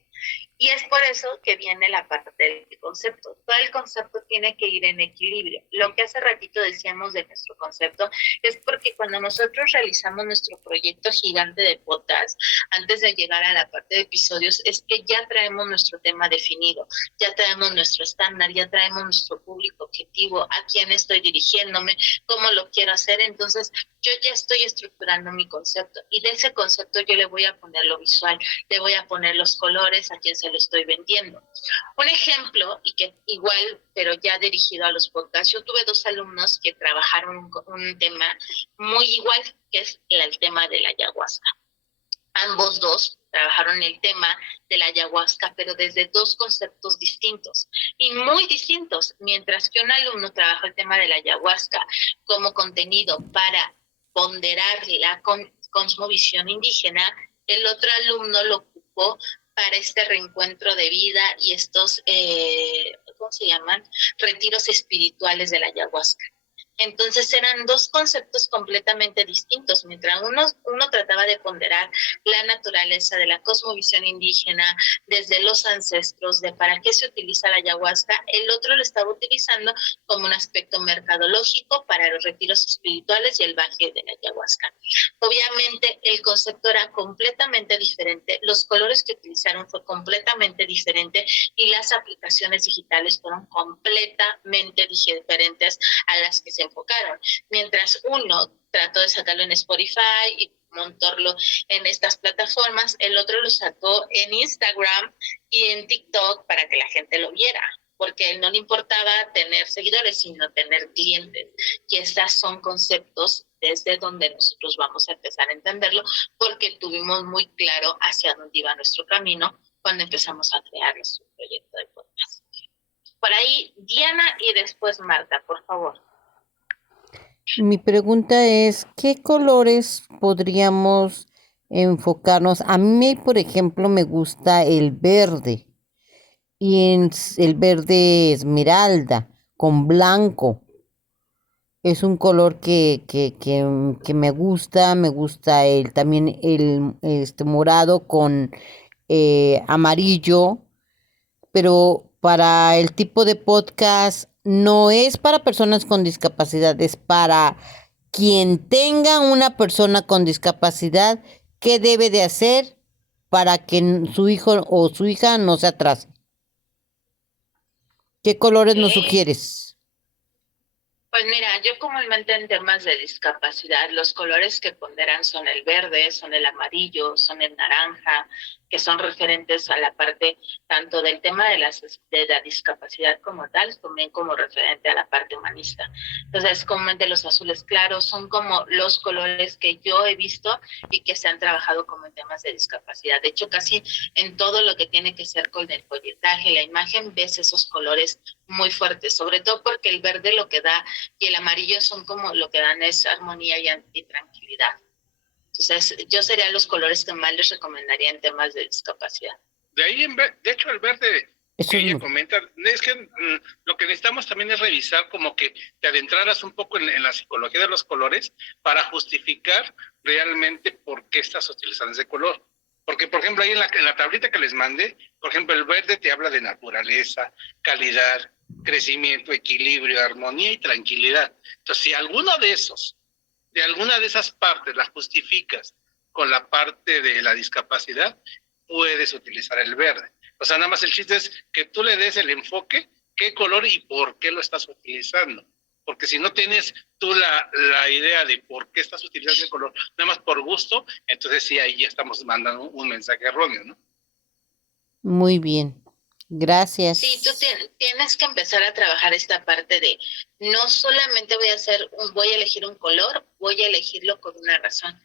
Y es por eso que viene la parte del concepto. Todo el concepto tiene que ir en equilibrio. Lo que hace ratito decíamos de nuestro concepto es porque cuando nosotros realizamos nuestro proyecto gigante de podcast, antes de llegar a la parte de episodios, es que ya traemos nuestro tema definido, ya traemos nuestro estándar, ya traemos nuestro público objetivo, a quién estoy dirigiéndome, cómo lo quiero hacer. Entonces, yo ya estoy estructurando mi concepto y de ese concepto yo le voy a poner lo visual, le voy a poner los colores a quien se lo estoy vendiendo. Un ejemplo, y que igual, pero ya dirigido a los podcasts, yo tuve dos alumnos que trabajaron un tema muy igual, que es el tema de la ayahuasca. Ambos dos trabajaron el tema de la ayahuasca, pero desde dos conceptos distintos y muy distintos. Mientras que un alumno trabajó el tema de la ayahuasca como contenido para ponderar la cosmovisión indígena, el otro alumno lo ocupó para este reencuentro de vida y estos, ¿cómo se llaman? Retiros espirituales de la ayahuasca. Entonces eran dos conceptos completamente distintos. Mientras uno trataba de ponderar la naturaleza de la cosmovisión indígena desde los ancestros, de para qué se utiliza la ayahuasca, el otro lo estaba utilizando como un aspecto mercadológico para los retiros espirituales y el baje de la ayahuasca. Obviamente el concepto era completamente diferente, los colores que utilizaron fue completamente diferente y las aplicaciones digitales fueron completamente diferentes a las que se enfocaron. Mientras uno trató de sacarlo en Spotify y montarlo en estas plataformas, el otro lo sacó en Instagram y en TikTok para que la gente lo viera, porque a él no le importaba tener seguidores, sino tener clientes. Y estos son conceptos desde donde nosotros vamos a empezar a entenderlo, porque tuvimos muy claro hacia dónde iba nuestro camino cuando empezamos a crear nuestro proyecto de podcast. Por ahí, Diana y después Marta, por favor. Mi pregunta es, ¿qué colores podríamos enfocarnos? A mí, por ejemplo, me gusta el verde. y el verde esmeralda con blanco. Es un color que me gusta también el morado con amarillo, pero para el tipo de podcast no es para personas con discapacidad, es para quien tenga una persona con discapacidad, ¿qué debe de hacer para que su hijo o su hija no se atrase? ¿Qué colores nos sugieres? Pues mira, yo comúnmente en temas de discapacidad, los colores que ponderan son el verde, son el amarillo, son el naranja, que son referentes a la parte tanto del tema de la discapacidad como tal, también como referente a la parte humanista. Entonces, comúnmente los azules claros son como los colores que yo he visto y que se han trabajado como en temas de discapacidad. De hecho, casi en todo lo que tiene que ser con el folletaje, la imagen, ves esos colores muy fuertes, sobre todo porque el verde lo que da y el amarillo son como lo que dan es armonía y tranquilidad. Entonces, yo serían los colores que más les recomendaría en temas de discapacidad. De ahí, de hecho, el verde Eso que es ella muy- comenta, es que lo que necesitamos también es revisar como que te adentraras un poco en la psicología de los colores para justificar realmente por qué estás utilizando ese color. Porque, por ejemplo, ahí en la tablita que les mandé, por ejemplo, el verde te habla de naturaleza, calidad, crecimiento, equilibrio, armonía y tranquilidad. Entonces, si alguno de esos, de alguna de esas partes las justificas con la parte de la discapacidad, puedes utilizar el verde. O sea, nada más el chiste es que tú le des el enfoque, qué color y por qué lo estás utilizando. Porque si no tienes tú la idea de por qué estás utilizando el color, nada más por gusto, entonces sí, ahí ya estamos mandando un mensaje erróneo, ¿no? Muy bien. Gracias. Sí, tú tienes que empezar a trabajar esta parte de no solamente voy a elegir un color, voy a elegirlo con una razón.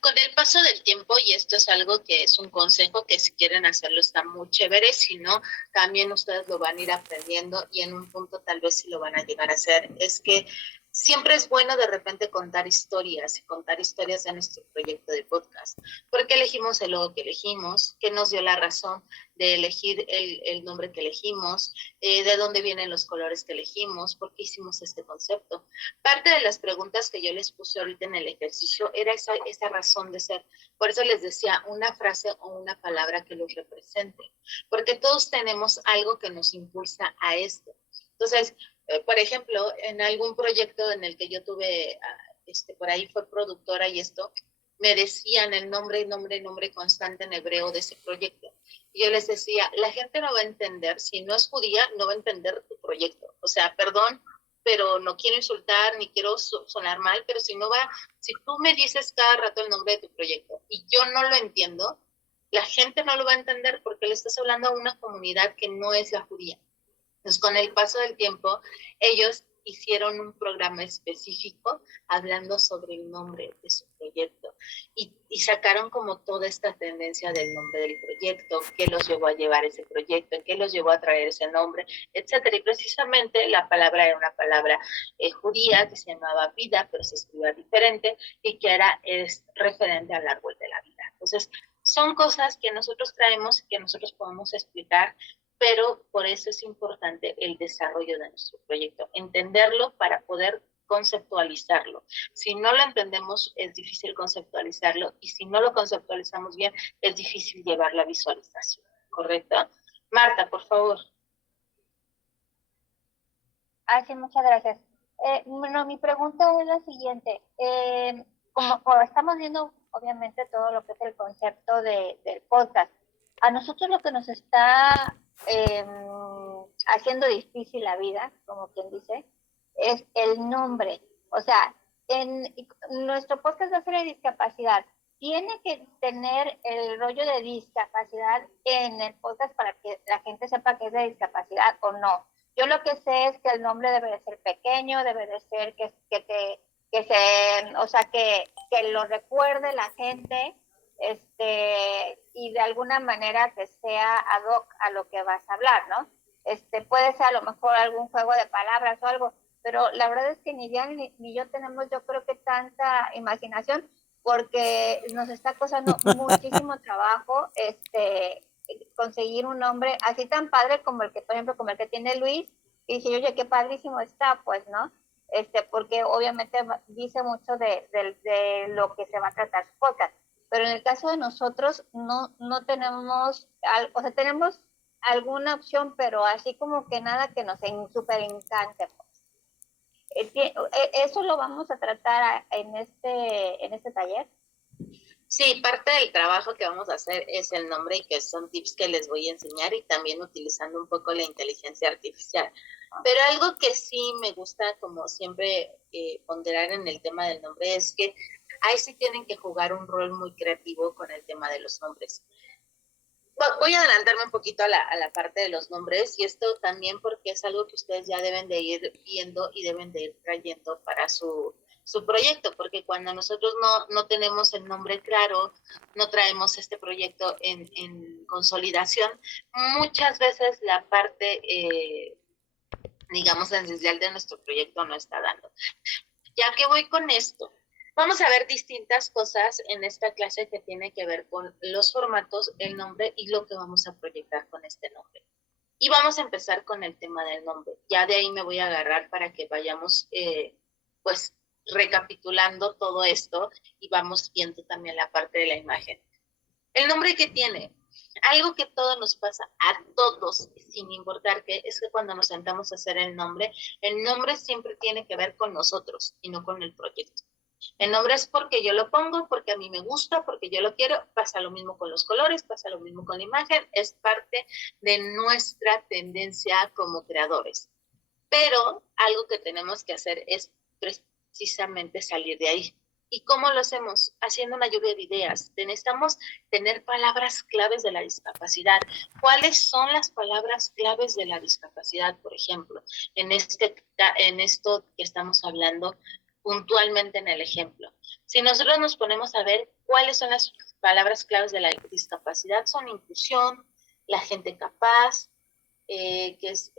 Con el paso del tiempo, y esto es algo que es un consejo que si quieren hacerlo está muy chévere, si no, también ustedes lo van a ir aprendiendo y en un punto tal vez sí lo van a llegar a hacer, es que siempre es bueno de repente contar historias y contar historias de nuestro proyecto de podcast. ¿Por qué elegimos el logo que elegimos? ¿Qué nos dio la razón de elegir el nombre que elegimos? ¿De dónde vienen los colores que elegimos? ¿Por qué hicimos este concepto? Parte de las preguntas que yo les puse ahorita en el ejercicio era esa razón de ser. Por eso les decía una frase o una palabra que los represente, porque todos tenemos algo que nos impulsa a esto. Entonces, por ejemplo, en algún proyecto en el que yo tuve, por ahí fue productora y esto, me decían el nombre constante en hebreo de ese proyecto. Y yo les decía, la gente no va a entender, si no es judía, no va a entender tu proyecto. O sea, perdón, pero no quiero insultar ni quiero sonar mal, pero si tú me dices cada rato el nombre de tu proyecto y yo no lo entiendo, la gente no lo va a entender porque le estás hablando a una comunidad que no es la judía. Entonces, con el paso del tiempo, ellos hicieron un programa específico hablando sobre el nombre de su proyecto y sacaron como toda esta tendencia del nombre del proyecto, qué los llevó a llevar ese proyecto, qué los llevó a traer ese nombre, etcétera. Y precisamente la palabra era una palabra judía que se llamaba vida, pero se escribía diferente y que es referente al árbol de la vida. Entonces, son cosas que nosotros traemos y que nosotros podemos explicar, pero por eso es importante el desarrollo de nuestro proyecto, entenderlo para poder conceptualizarlo. Si no lo entendemos, es difícil conceptualizarlo, y si no lo conceptualizamos bien, es difícil llevar la visualización, ¿correcto? Marta, por favor. Sí, muchas gracias. Bueno, mi pregunta es la siguiente. Como estamos viendo, obviamente, todo lo que es el concepto del podcast, a nosotros lo que nos está haciendo difícil la vida, como quien dice, es el nombre. O sea, en nuestro podcast va a ser de discapacidad. Tiene que tener el rollo de discapacidad en el podcast para que la gente sepa que es de discapacidad o no. Yo lo que sé es que el nombre debe de ser pequeño, debe de ser que lo recuerde la gente, y de alguna manera que sea ad hoc a lo que vas a hablar, ¿no? Puede ser a lo mejor algún juego de palabras o algo, pero la verdad es que ni Diana ni yo tenemos, yo creo que tanta imaginación, porque nos está costando muchísimo trabajo, conseguir un nombre así tan padre como el que, por ejemplo, como el que tiene Luis, y dice, oye, qué padrísimo está, pues, ¿no? Porque obviamente dice mucho de lo que se va a tratar su podcast. Pero en el caso de nosotros, no tenemos, o sea, tenemos alguna opción, pero así como que nada que nos súper encante. Eso lo vamos a tratar en este taller. Sí, parte del trabajo que vamos a hacer es el nombre y que son tips que les voy a enseñar y también utilizando un poco la inteligencia artificial. Pero algo que sí me gusta, como siempre, ponderar en el tema del nombre es que ahí sí tienen que jugar un rol muy creativo con el tema de los nombres. Voy a adelantarme un poquito a la parte de los nombres y esto también porque es algo que ustedes ya deben de ir viendo y deben de ir trayendo para su proyecto, porque cuando nosotros no tenemos el nombre claro, no traemos este proyecto en consolidación, muchas veces la parte, digamos, esencial de nuestro proyecto no está dando. Ya que voy con esto, vamos a ver distintas cosas en esta clase que tiene que ver con los formatos, el nombre y lo que vamos a proyectar con este nombre. Y vamos a empezar con el tema del nombre. Ya de ahí me voy a agarrar para que vayamos, pues, recapitulando todo esto y vamos viendo también la parte de la imagen. El nombre que tiene, algo que todo nos pasa a todos, sin importar qué, es que cuando nos sentamos a hacer el nombre siempre tiene que ver con nosotros y no con el proyecto. El nombre es porque yo lo pongo, porque a mí me gusta, porque yo lo quiero. Pasa lo mismo con los colores, pasa lo mismo con la imagen. Es parte de nuestra tendencia como creadores. Pero algo que tenemos que hacer es precisamente salir de ahí. ¿Y cómo lo hacemos? Haciendo una lluvia de ideas. Necesitamos tener palabras claves de la discapacidad. ¿Cuáles son las palabras claves de la discapacidad, por ejemplo? En esto que estamos hablando puntualmente en el ejemplo. Si nosotros nos ponemos a ver cuáles son las palabras claves de la discapacidad, son inclusión, la gente capaz, que es,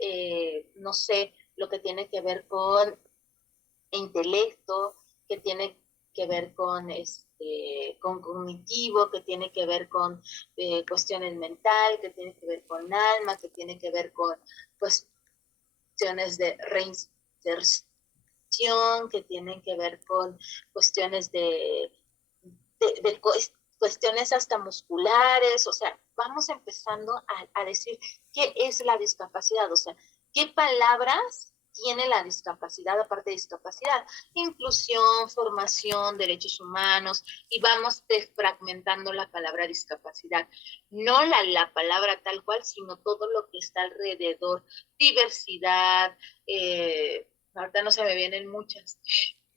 no sé, lo que tiene que ver con intelecto, que tiene que ver con cognitivo, que tiene que ver con cuestiones mental, que tiene que ver con alma, que tiene que ver con cuestiones de reinserción, que tienen que ver con cuestiones de cuestiones hasta musculares, o sea, vamos empezando a decir qué es la discapacidad, o sea, qué palabras tiene la discapacidad aparte de discapacidad, inclusión, formación, derechos humanos, y vamos desfragmentando la palabra discapacidad, no la palabra tal cual, sino todo lo que está alrededor, diversidad, ahorita no se me vienen muchas,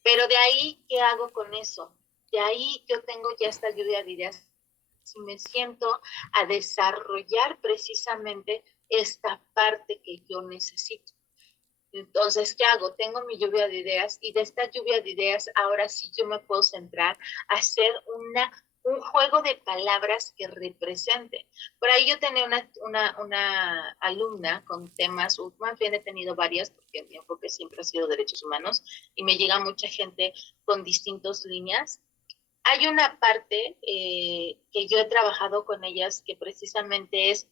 pero de ahí, ¿qué hago con eso? De ahí yo tengo ya esta lluvia de ideas y me siento a desarrollar precisamente esta parte que yo necesito. Entonces, ¿qué hago? Tengo mi lluvia de ideas y de esta lluvia de ideas ahora sí yo me puedo centrar a hacer un juego de palabras que represente. Por ahí yo tenía una alumna con temas, más bien he tenido varias, porque mi enfoque siempre ha sido derechos humanos, y me llega mucha gente con distintas líneas. Hay una parte que yo he trabajado con ellas que precisamente es,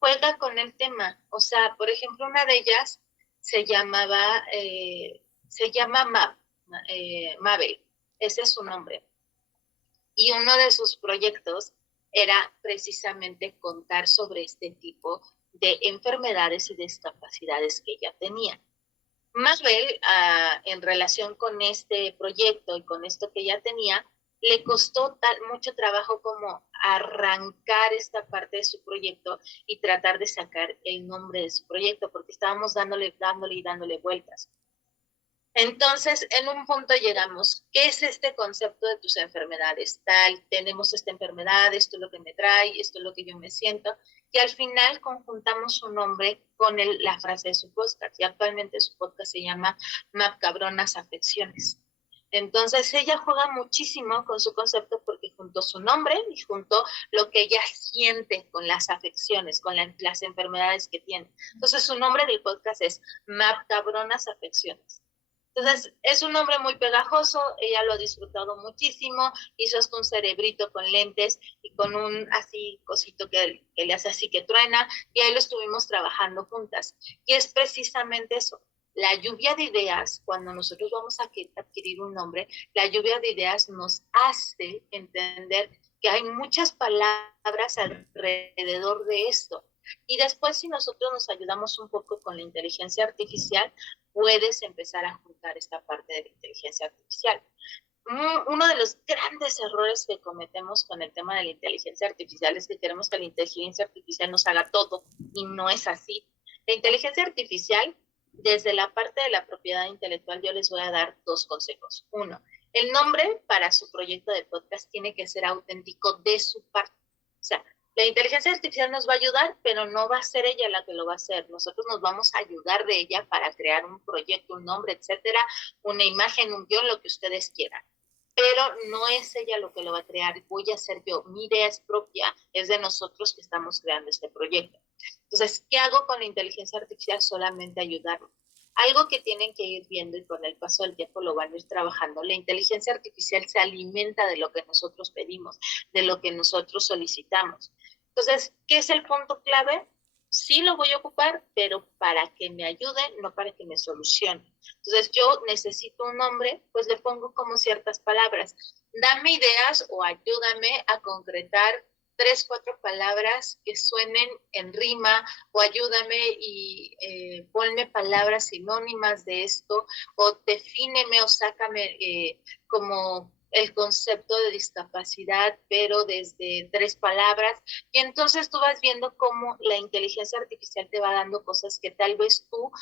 juega con el tema. O sea, por ejemplo, una de ellas se llama Mabel, ese es su nombre. Y uno de sus proyectos era precisamente contar sobre este tipo de enfermedades y discapacidades que ella tenía. Mabel, en relación con este proyecto y con esto que ella tenía, le costó mucho trabajo como arrancar esta parte de su proyecto y tratar de sacar el nombre de su proyecto, porque estábamos dándole vueltas. Entonces, en un punto llegamos, ¿qué es este concepto de tus enfermedades? Tal, tenemos esta enfermedad, esto es lo que me trae, esto es lo que yo me siento, y al final conjuntamos su nombre con la frase de su podcast, y actualmente su podcast se llama Map Cabronas Afecciones. Entonces, ella juega muchísimo con su concepto porque juntó su nombre y juntó lo que ella siente con las afecciones, con las enfermedades que tiene. Entonces, su nombre del podcast es Map Cabronas Afecciones. Entonces, es un nombre muy pegajoso, ella lo ha disfrutado muchísimo, hizo hasta un cerebrito con lentes y con un así cosito que le hace así que truena, y ahí lo estuvimos trabajando juntas. Y es precisamente eso, la lluvia de ideas, cuando nosotros vamos a adquirir un nombre, la lluvia de ideas nos hace entender que hay muchas palabras alrededor de esto. Y después, si nosotros nos ayudamos un poco con la inteligencia artificial, puedes empezar a juntar esta parte de la inteligencia artificial. Uno de los grandes errores que cometemos con el tema de la inteligencia artificial es que queremos que la inteligencia artificial nos haga todo, y no es así. La inteligencia artificial, desde la parte de la propiedad intelectual, yo les voy a dar 2 consejos. Uno, el nombre para su proyecto de podcast tiene que ser auténtico de su parte. O sea, la inteligencia artificial nos va a ayudar, pero no va a ser ella la que lo va a hacer. Nosotros nos vamos a ayudar de ella para crear un proyecto, un nombre, etcétera, una imagen, un guión, lo que ustedes quieran. Pero no es ella lo que lo va a crear, voy a ser yo. Mi idea es propia, es de nosotros que estamos creando este proyecto. Entonces, ¿qué hago con la inteligencia artificial? Solamente ayudarlo. Algo que tienen que ir viendo y con el paso del tiempo lo van a ir trabajando. La inteligencia artificial se alimenta de lo que nosotros pedimos, de lo que nosotros solicitamos. Entonces, ¿qué es el punto clave? Sí lo voy a ocupar, pero para que me ayude, no para que me solucione. Entonces, yo necesito un nombre, pues le pongo como ciertas palabras. Dame ideas o ayúdame a concretar 3, 4 palabras que suenen en rima, o ayúdame y ponme palabras sinónimas de esto, o defíneme o sácame como el concepto de discapacidad, pero desde 3 palabras. Y entonces tú vas viendo cómo la inteligencia artificial te va dando cosas que tal vez tú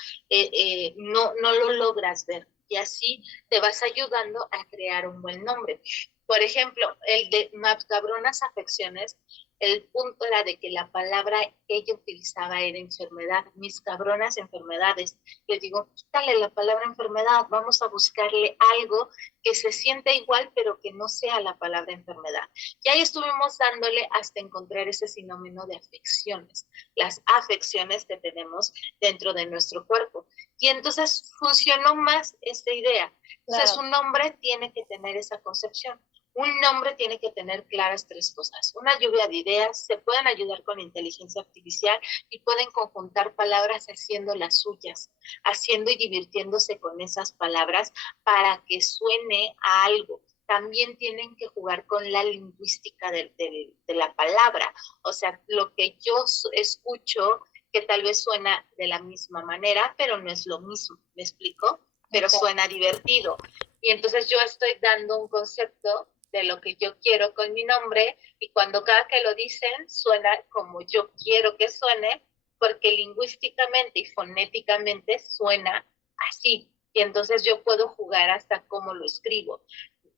no lo logras ver. Y así te vas ayudando a crear un buen nombre. Por ejemplo, el de macabronas afecciones, el punto era de que la palabra que ella utilizaba era enfermedad, mis cabronas enfermedades. Le digo, quítale la palabra enfermedad, vamos a buscarle algo que se sienta igual, pero que no sea la palabra enfermedad. Y ahí estuvimos dándole hasta encontrar ese sinónimo de afecciones, las afecciones que tenemos dentro de nuestro cuerpo. Y entonces funcionó más esta idea. Entonces, claro, un nombre tiene que tener esa concepción. Un nombre tiene que tener claras 3 cosas. Una lluvia de ideas, se pueden ayudar con inteligencia artificial y pueden conjuntar palabras haciendo las suyas, haciendo y divirtiéndose con esas palabras para que suene a algo. También tienen que jugar con la lingüística de la palabra. O sea, lo que yo escucho, que tal vez suena de la misma manera, pero no es lo mismo. ¿Me explico? Pero suena divertido. Y entonces yo estoy dando un concepto de lo que yo quiero con mi nombre, y cuando cada que lo dicen suena como yo quiero que suene, porque lingüísticamente y fonéticamente suena así, y entonces yo puedo jugar hasta cómo lo escribo.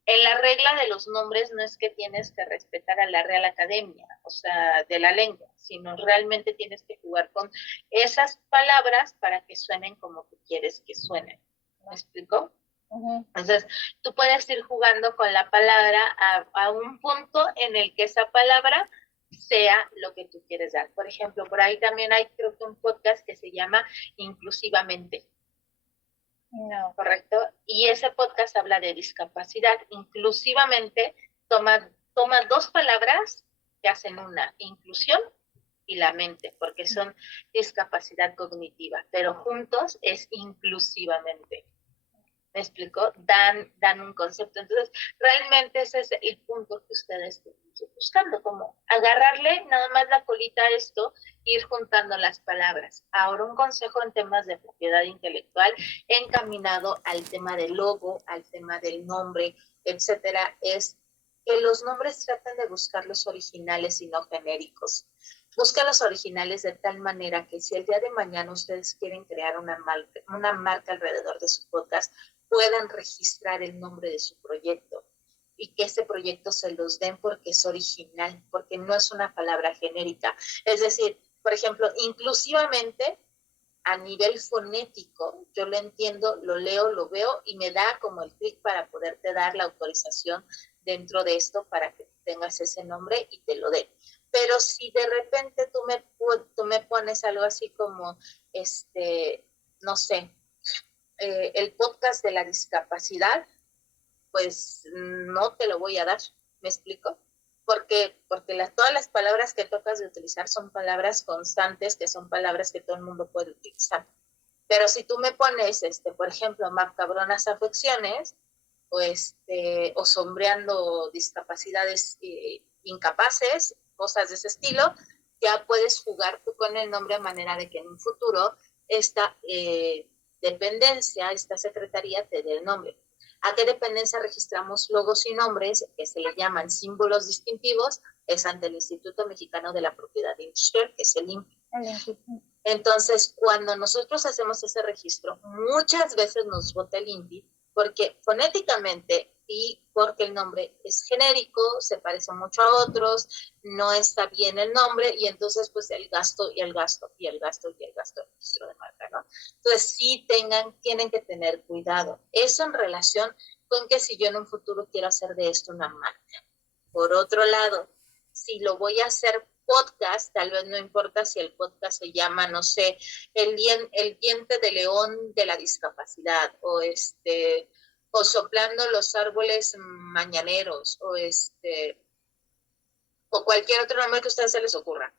En la regla de los nombres no es que tienes que respetar a la Real Academia, o sea, de la lengua, sino realmente tienes que jugar con esas palabras para que suenen como tú quieres que suenen. ¿Me explico? Entonces, tú puedes ir jugando con la palabra a un punto en el que esa palabra sea lo que tú quieres dar. Por ejemplo, por ahí también hay, creo que un podcast que se llama Inclusivamente. No. ¿Correcto? Y ese podcast habla de discapacidad. Inclusivamente toma 2 palabras que hacen una, inclusión y la mente, porque son discapacidad cognitiva, pero juntos es inclusivamente. ¿Me explico? Dan un concepto. Entonces, realmente ese es el punto que ustedes están buscando, como agarrarle nada más la colita a esto, ir juntando las palabras. Ahora, un consejo en temas de propiedad intelectual encaminado al tema del logo, al tema del nombre, etcétera, es que los nombres traten de buscar los originales y no genéricos. Busca los originales de tal manera que si el día de mañana ustedes quieren crear una marca alrededor de su podcast, puedan registrar el nombre de su proyecto y que ese proyecto se los den porque es original, porque no es una palabra genérica. Es decir, por ejemplo, inclusivamente a nivel fonético, yo lo entiendo, lo leo, lo veo y me da como el clic para poderte dar la autorización dentro de esto para que tengas ese nombre y te lo dé. Pero si de repente tú me pones algo así como, no sé, el podcast de la discapacidad, pues no te lo voy a dar, ¿me explico? Porque todas las palabras que tocas de utilizar son palabras constantes, que son palabras que todo el mundo puede utilizar. Pero si tú me pones, por ejemplo, macabronas afecciones, o sombreando discapacidades incapaces, cosas de ese estilo, ya puedes jugar tú con el nombre a manera de que en un futuro esta dependencia, esta secretaría te dé el nombre. ¿A qué dependencia registramos logos y nombres que se le llaman símbolos distintivos? Es ante el Instituto Mexicano de la Propiedad Industrial, que es el INPI. Entonces, cuando nosotros hacemos ese registro, muchas veces nos vota el INPI porque fonéticamente y porque el nombre es genérico, se parece mucho a otros, no está bien el nombre y entonces pues el gasto y el gasto y el gasto y el gasto del registro de marca, ¿no? Entonces sí tienen que tener cuidado. Eso en relación con que si yo en un futuro quiero hacer de esto una marca. Por otro lado, si lo voy a hacer podcast, tal vez no importa si el podcast se llama, no sé, el diente de león de la discapacidad, o soplando los árboles mañaneros, o cualquier otro nombre que a ustedes se les ocurra.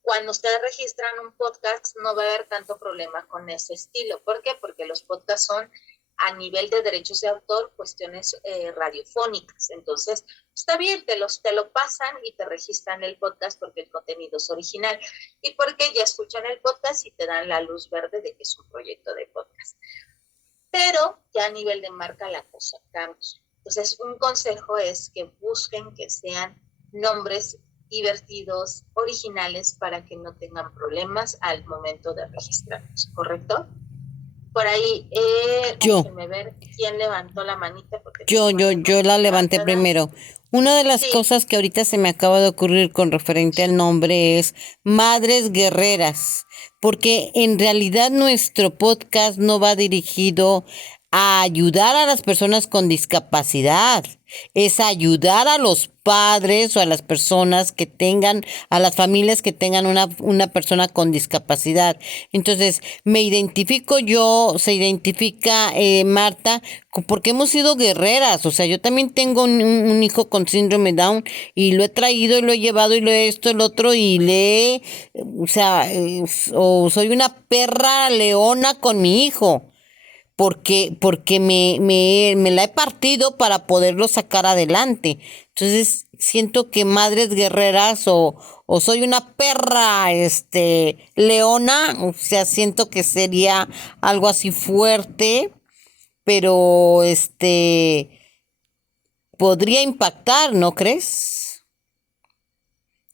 Cuando ustedes registran un podcast, no va a haber tanto problema con ese estilo. ¿Por qué? Porque los podcasts son a nivel de derechos de autor, cuestiones radiofónicas. Entonces, está bien, te lo pasan y te registran el podcast porque el contenido es original y porque ya escuchan el podcast y te dan la luz verde de que es un proyecto de podcast. Pero ya a nivel de marca la cosa cambia. Entonces, un consejo es que busquen que sean nombres divertidos, originales, para que no tengan problemas al momento de registrarlos, ¿correcto? Por ahí, déjenme ver quién levantó la manita. Porque Yo la levanté primero. Una de las cosas que ahorita se me acaba de ocurrir con referente al nombre es Madres Guerreras, porque en realidad nuestro podcast no va dirigido a ayudar a las personas con discapacidad, es ayudar a los padres o a las personas que tengan, a las familias que tengan una persona con discapacidad. Entonces, me identifico yo, se identifica Marta, porque hemos sido guerreras. O sea, yo también tengo un hijo con síndrome Down y lo he traído y lo he llevado y lo he esto, el otro y o sea, soy una perra leona con mi hijo. Porque me la he partido para poderlo sacar adelante. Entonces, siento que Madres Guerreras o soy una perra, leona, o sea, siento que sería algo así fuerte, pero, podría impactar, ¿no crees?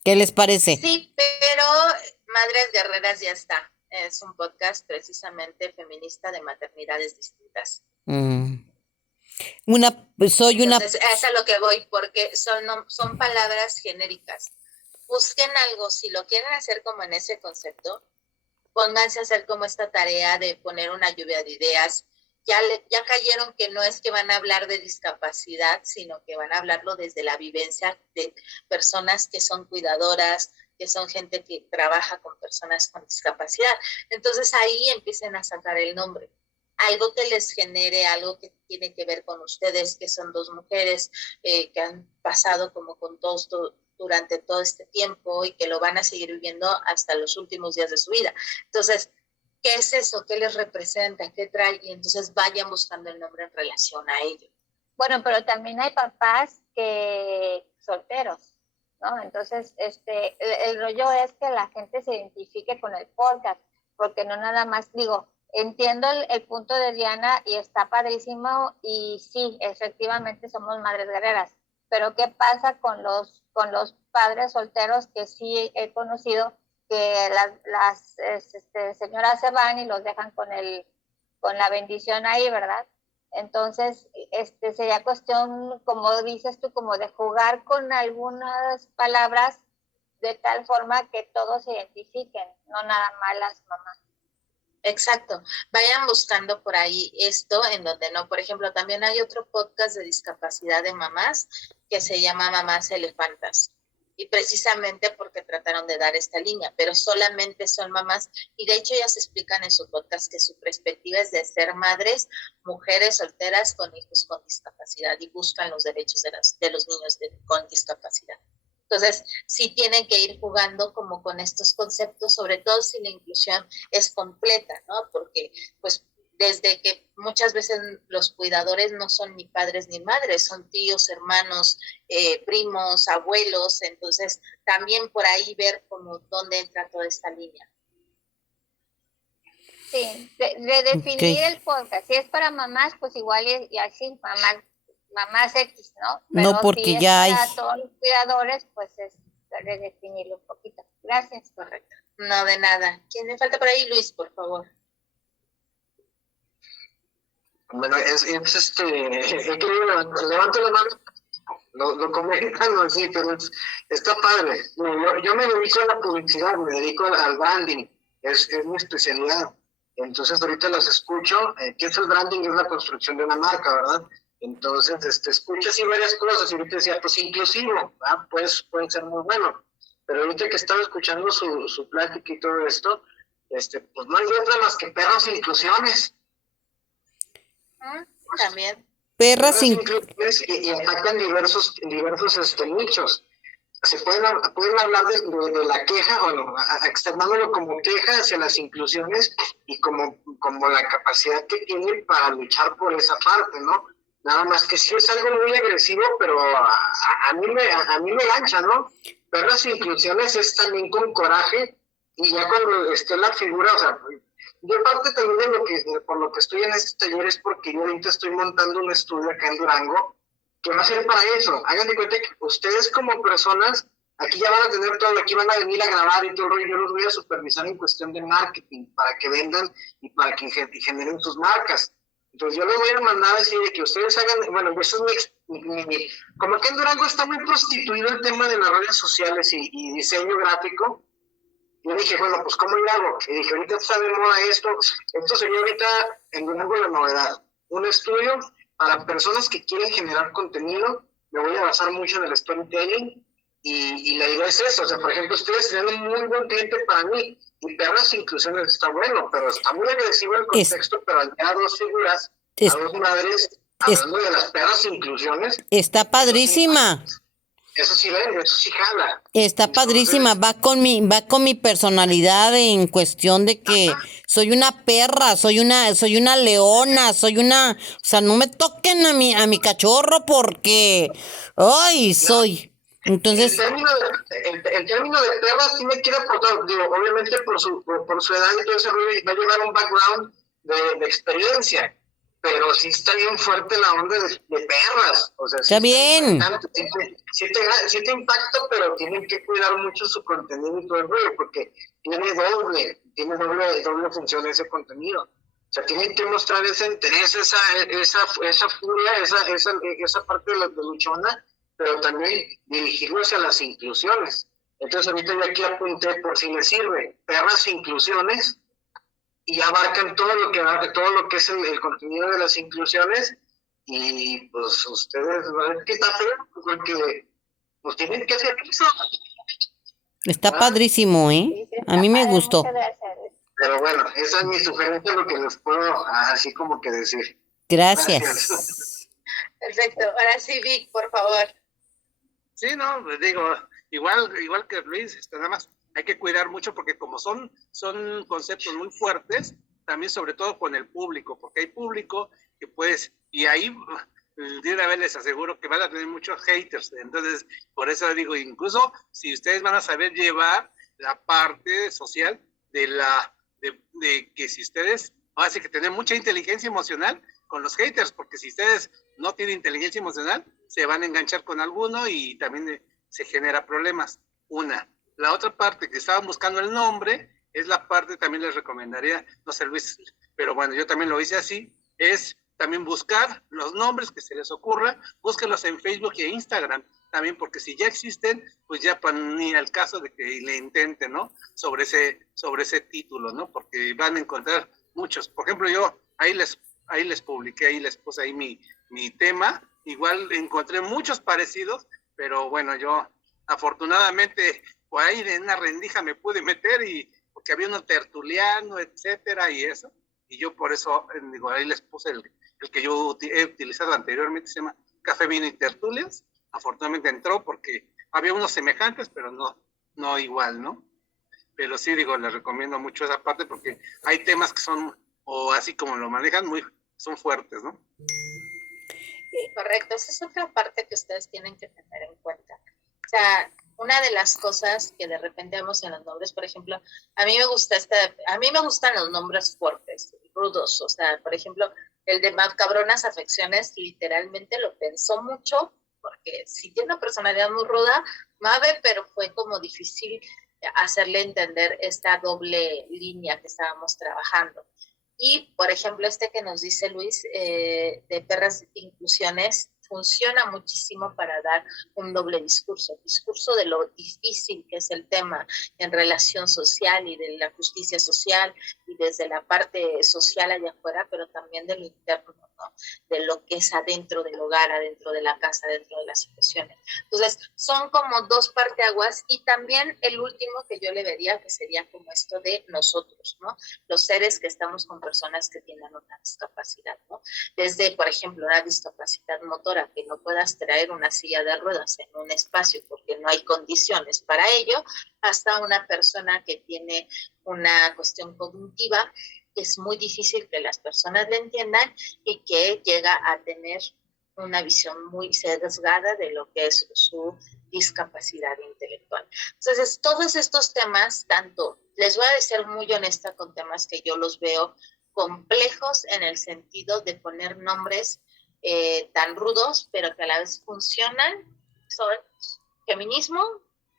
¿Qué les parece? Sí, pero Madres Guerreras ya está. Es un podcast precisamente feminista de maternidades distintas. Entonces, es a lo que voy, porque son palabras genéricas. Busquen algo, si lo quieren hacer como en ese concepto, pónganse a hacer como esta tarea de poner una lluvia de ideas. Ya cayeron que no es que van a hablar de discapacidad, sino que van a hablarlo desde la vivencia de personas que son cuidadoras, que son gente que trabaja con personas con discapacidad. Entonces ahí empiecen a sacar el nombre. Algo que les genere, algo que tiene que ver con ustedes, que son dos mujeres que han pasado como con todos durante todo este tiempo y que lo van a seguir viviendo hasta los últimos días de su vida. Entonces, ¿qué es eso? ¿Qué les representa? ¿Qué trae? Y entonces vayan buscando el nombre en relación a ello. Bueno, pero también hay papás que solteros, ¿no? Entonces, el rollo es que la gente se identifique con el podcast, porque no nada más, entiendo el punto de Diana y está padrísimo y sí, efectivamente somos madres guerreras, pero ¿qué pasa con los padres solteros que sí he conocido que las señoras se van y los dejan con la bendición ahí, ¿verdad? Entonces, sería cuestión, como dices tú, como de jugar con algunas palabras de tal forma que todos se identifiquen, no nada más las mamás. Exacto. Vayan buscando por ahí esto en donde no. Por ejemplo, también hay otro podcast de discapacidad de mamás que se llama Mamás Elefantas. y precisamente porque trataron de dar esta línea, pero solamente son mamás, y de hecho ellas explican en su podcast que su perspectiva es de ser madres, mujeres solteras con hijos con discapacidad, y buscan los derechos de los niños con discapacidad. Entonces, sí tienen que ir jugando como con estos conceptos, sobre todo si la inclusión es completa, ¿no? Porque, pues, desde que muchas veces los cuidadores no son ni padres ni madres, son tíos, hermanos, primos, abuelos, entonces también por ahí ver como dónde entra toda esta línea. Sí, de definir el podcast. Si es para mamás, pues igual y así, mamás X, ¿no? Pero No, porque si es ya hay. para todos los cuidadores, pues es redefinirlo un poquito. Gracias. Correcto. No, de nada. ¿Quién me falta por ahí? Luis, por favor. Bueno, es que levanto la mano, lo comentan así, pero está padre. Yo me dedico a la publicidad, me dedico al branding, es mi especialidad. Entonces ahorita los escucho, ¿qué es el branding? Es la construcción de una marca, ¿verdad? Entonces escucho así varias cosas y ahorita decía, pues inclusivo, pues puede ser muy bueno. Pero ahorita que estaba escuchando su plática y todo esto, pues no encuentra más que perros e inclusiones. También. Perras sin y atacan diversos nichos. Se pueden hablar de la queja, bueno, externándolo como queja hacia las inclusiones y como la capacidad que tienen para luchar por esa parte, ¿no? Nada más que sí es algo muy agresivo, pero a mí me gancha, ¿no? Pero las inclusiones es también con coraje, y ya cuando esté la figura, o sea, yo parte también por lo que estoy en este taller es porque yo ahorita estoy montando un estudio acá en Durango que va a ser para eso. Hagan de cuenta que ustedes como personas, aquí ya van a tener todo, aquí van a venir a grabar y todo, y yo los voy a supervisar en cuestión de marketing, para que vendan y para que generen sus marcas. Entonces yo les voy a mandar así de que ustedes hagan, bueno, eso es como que en Durango está muy prostituido el tema de las redes sociales y diseño gráfico. Yo dije, bueno, pues ¿cómo lo hago? Y dije, ahorita está de moda esto sería ahorita en Durango la novedad. Un estudio para personas que quieren generar contenido, me voy a basar mucho en el storytelling, y la idea es eso, o sea, por ejemplo, ustedes tienen un muy buen cliente para mí, y perras inclusiones está bueno, pero está muy agresivo el contexto, pero al a dos figuras, a dos madres, hablando de las perras inclusiones. Está padrísima. Eso sí vende, eso sí jala. Está padrísima, va con mi personalidad en cuestión de que soy una perra, soy una leona, o sea, no me toquen a mi cachorro porque, ay, soy. Entonces, el término de perra sí me quiere aportar, digo, obviamente por su edad y todo ese rollo va a llevar un background de experiencia, pero sí está bien fuerte la onda de perras, o sea, está bien. Sí te impacta, pero tienen que cuidar mucho su contenido y todo el rollo, porque tiene doble función ese contenido. O sea, tienen que mostrar ese interés, esa furia, esa parte de luchona, pero también dirigirlo hacia las inclusiones. Entonces ahorita yo aquí apunté, por si me sirve, perras e inclusiones, y abarcan todo lo que es el contenido de las inclusiones, y pues ustedes, ¿qué está feo? Porque pues tienen que hacer eso. Está padrísimo, ¿eh? A mí me gustó. Pero bueno, esa es mi sugerencia, lo que les puedo así como que decir. Gracias. Perfecto. Ahora sí, Vic, por favor. Sí, no, pues digo, igual que Luis, nada más hay que cuidar mucho porque como son conceptos muy fuertes, también sobre todo con el público, porque hay público que pues, y ahí de una vez les aseguro que van a tener muchos haters. Entonces, por eso digo, incluso si ustedes van a saber llevar la parte social de que si ustedes hace que tener mucha inteligencia emocional con los haters, porque si ustedes no tienen inteligencia emocional, se van a enganchar con alguno y también se genera problemas. La otra parte que estaban buscando el nombre es la parte, también les recomendaría, no sé Luis, pero bueno, yo también lo hice así, es también buscar los nombres que se les ocurra, búsquenlos en Facebook y Instagram también, porque si ya existen, pues ya ni el caso de que le intenten, ¿no? Sobre ese título, ¿no? Porque van a encontrar muchos. Por ejemplo, yo ahí les publiqué, ahí les puse ahí mi tema, igual encontré muchos parecidos, pero bueno, yo afortunadamente por ahí en una rendija me pude meter y porque había uno tertuliano, etcétera, y eso, y yo por eso, digo, ahí les puse el que yo he utilizado anteriormente, se llama Café, Vino y Tertulias. Afortunadamente entró porque había unos semejantes, pero no igual, ¿no? Pero sí, digo, les recomiendo mucho esa parte porque hay temas que son, o así como lo manejan, son fuertes, ¿no? Correcto, esa es otra parte que ustedes tienen que tener en cuenta. O sea, una de las cosas que de repente vemos en los nombres, por ejemplo, a mí me gustan los nombres fuertes, rudos, o sea, por ejemplo, el de Macabronas Afecciones literalmente lo pensó mucho, porque sí tiene una personalidad muy ruda, Mabe, pero fue como difícil hacerle entender esta doble línea que estábamos trabajando. Y, por ejemplo, este que nos dice Luis, de Perras de Inclusiones, funciona muchísimo para dar un doble discurso de lo difícil que es el tema en relación social y de la justicia social y desde la parte social allá afuera, pero también de lo interno, ¿no? De lo que es adentro del hogar, adentro de la casa, adentro de las situaciones. Entonces, son como dos parteaguas y también el último que yo le vería que sería como esto de nosotros, ¿no? Los seres que estamos con personas que tienen una discapacidad, ¿no? Desde, por ejemplo, una discapacidad motora, que no puedas traer una silla de ruedas en un espacio porque no hay condiciones para ello, hasta una persona que tiene una cuestión cognitiva, que es muy difícil que las personas le entiendan y que llega a tener una visión muy sesgada de lo que es su discapacidad intelectual. Entonces, todos estos temas, tanto, les voy a ser muy honesta con temas que yo los veo complejos en el sentido de poner nombres tan rudos, pero que a la vez funcionan, son feminismo,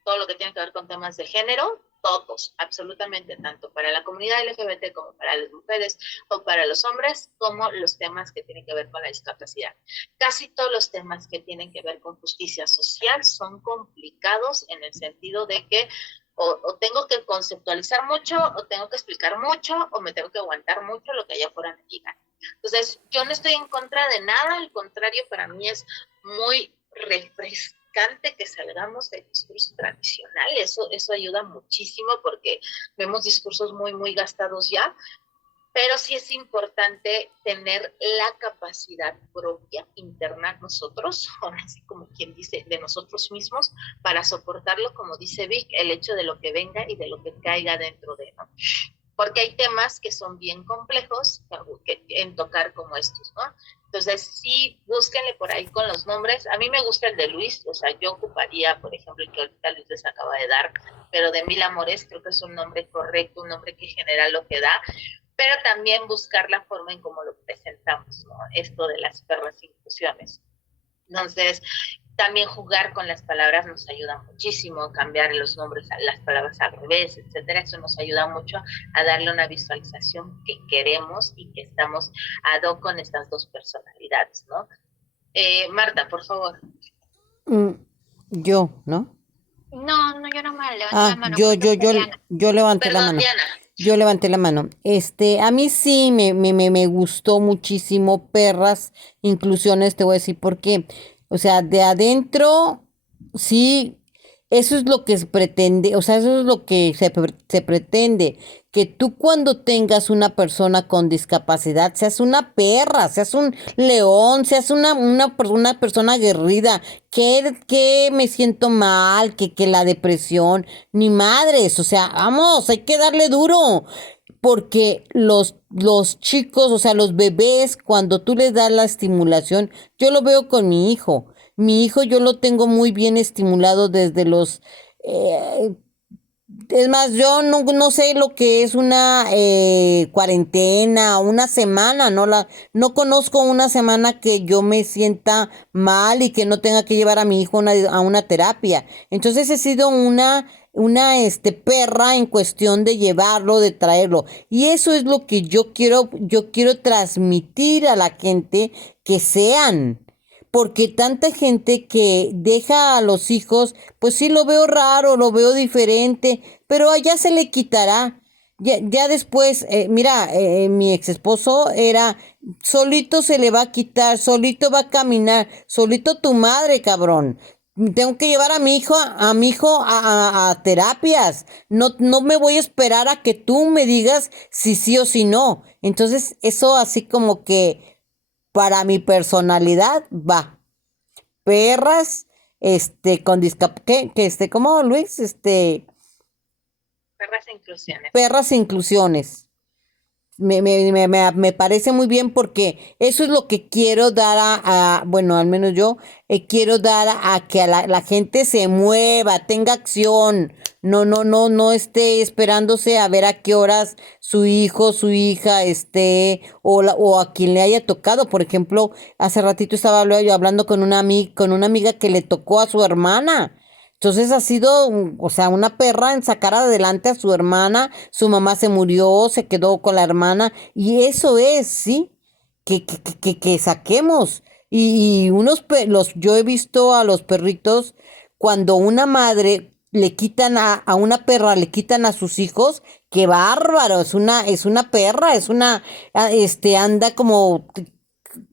todo lo que tiene que ver con temas de género, todos, absolutamente, tanto para la comunidad LGBT como para las mujeres o para los hombres, como los temas que tienen que ver con la discapacidad. Casi todos los temas que tienen que ver con justicia social son complicados en el sentido de que o tengo que conceptualizar mucho, o tengo que explicar mucho, o me tengo que aguantar mucho lo que allá afuera me digan. Entonces, yo no estoy en contra de nada, al contrario, para mí es muy refrescante que salgamos del discurso tradicional, eso ayuda muchísimo porque vemos discursos muy, muy gastados ya, pero sí es importante tener la capacidad propia interna nosotros, ahora así como quien dice, de nosotros mismos, para soportarlo, como dice Vic, el hecho de lo que venga y de lo que caiga dentro de, ¿no? Porque hay temas que son bien complejos en tocar como estos, ¿no? Entonces, sí, búsquenle por ahí con los nombres. A mí me gusta el de Luis, o sea, yo ocuparía, por ejemplo, el que ahorita Luis les acaba de dar, pero de Mil Amores creo que es un nombre correcto, un nombre que genera lo que da, pero también buscar la forma en cómo lo presentamos, ¿no? Esto de las perras inclusiones. Entonces, también jugar con las palabras nos ayuda muchísimo, cambiar los nombres, las palabras al revés, etcétera. Eso nos ayuda mucho a darle una visualización que queremos y que estamos ad hoc con estas dos personalidades, ¿no? Marta, por favor. Yo, ¿no? No, yo no me levanté la mano. Yo levanté la mano. Diana. Yo levanté la mano. A mí sí me gustó muchísimo Perras Inclusiones, te voy a decir por qué. O sea, de adentro, sí, eso es lo que se pretende, o sea, eso es lo que se pretende, que tú cuando tengas una persona con discapacidad, seas una perra, seas un león, seas una persona aguerrida, que me siento mal, que la depresión, ni madres, o sea, vamos, hay que darle duro. Porque los chicos, o sea, los bebés, cuando tú les das la estimulación, yo lo veo con mi hijo. Mi hijo yo lo tengo muy bien estimulado desde los... es más, yo no sé lo que es una cuarentena, una semana, no conozco una semana que yo me sienta mal y que no tenga que llevar a mi hijo a una terapia. Entonces he sido una perra en cuestión de llevarlo, de traerlo. Y eso es lo que yo quiero transmitir a la gente, que sean. Porque tanta gente que deja a los hijos, pues sí lo veo raro, lo veo diferente, pero allá se le quitará. Ya después, mira, mi ex esposo era, solito se le va a quitar, solito va a caminar, solito tu madre, cabrón. tengo que llevar a mi hijo a terapias. No me voy a esperar a que tú me digas si sí o si no. Entonces, eso así como que para mi personalidad va. Perras, con discapacidad, ¿cómo, Luis? Perras e inclusiones. Perras e inclusiones. Me parece muy bien porque eso es lo que quiero dar bueno, al menos yo quiero dar a que la gente se mueva, tenga acción, no esté esperándose a ver a qué horas su hijo, su hija o a quien le haya tocado. Por ejemplo, hace ratito estaba yo hablando con una amiga que le tocó a su hermana. Entonces ha sido, o sea, una perra en sacar adelante a su hermana, su mamá se murió, se quedó con la hermana, y eso es, ¿sí? Que saquemos. Yo he visto a los perritos cuando una madre le quitan a una perra, le quitan a sus hijos, qué bárbaro, es una perra, anda como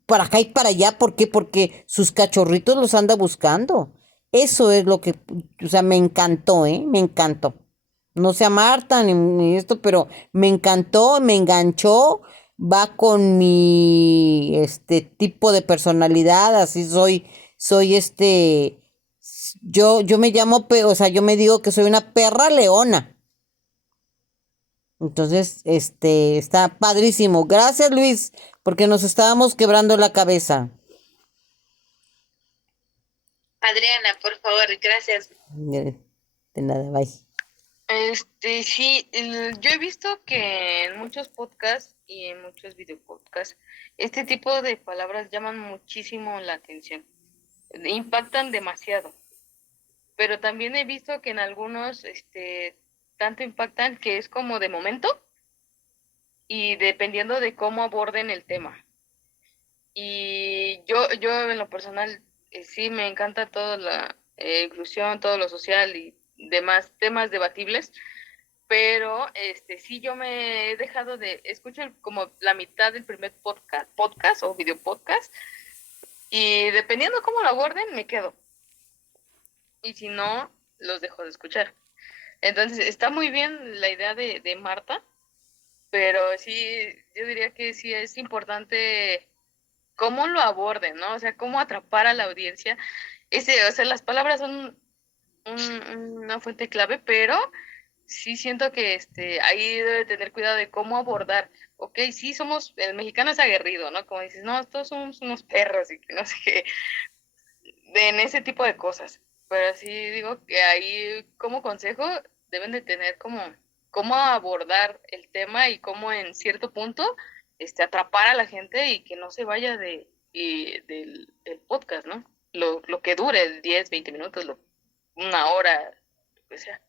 para acá y para allá. ¿Por qué? Porque sus cachorritos los anda buscando. Eso es lo que, o sea, me encantó, ¿eh? Me encantó. No sé a Marta ni esto, pero me encantó, me enganchó, va con mi, tipo de personalidad, así soy yo me llamo, o sea, yo me digo que soy una perra leona. Entonces, está padrísimo. Gracias, Luis, porque nos estábamos quebrando la cabeza. Adriana, por favor, gracias. De nada, bye. Sí, yo he visto que en muchos podcasts y en muchos videopodcasts, este tipo de palabras llaman muchísimo la atención, impactan demasiado, pero también he visto que en algunos, tanto impactan que es como de momento y dependiendo de cómo aborden el tema. Y yo en lo personal, sí me encanta toda la inclusión, todo lo social y demás temas debatibles, pero sí yo me he dejado escucho como la mitad del primer podcast o video podcast, y dependiendo cómo lo aborden me quedo, y si no, los dejo de escuchar. Entonces está muy bien la idea de Marta, pero sí, yo diría que sí es importante cómo lo aborden, ¿no? O sea, cómo atrapar a la audiencia. O sea, las palabras son una fuente clave, pero sí siento que ahí debe tener cuidado de cómo abordar. Ok, sí el mexicano es aguerrido, ¿no? Como dices, no, todos somos unos perros y que no sé qué, en ese tipo de cosas. Pero sí digo que ahí como consejo deben de tener como cómo abordar el tema y cómo en cierto punto atrapar a la gente y que no se vaya del podcast, ¿no? Lo que dure, 10, 20 minutos, una hora, lo que sea.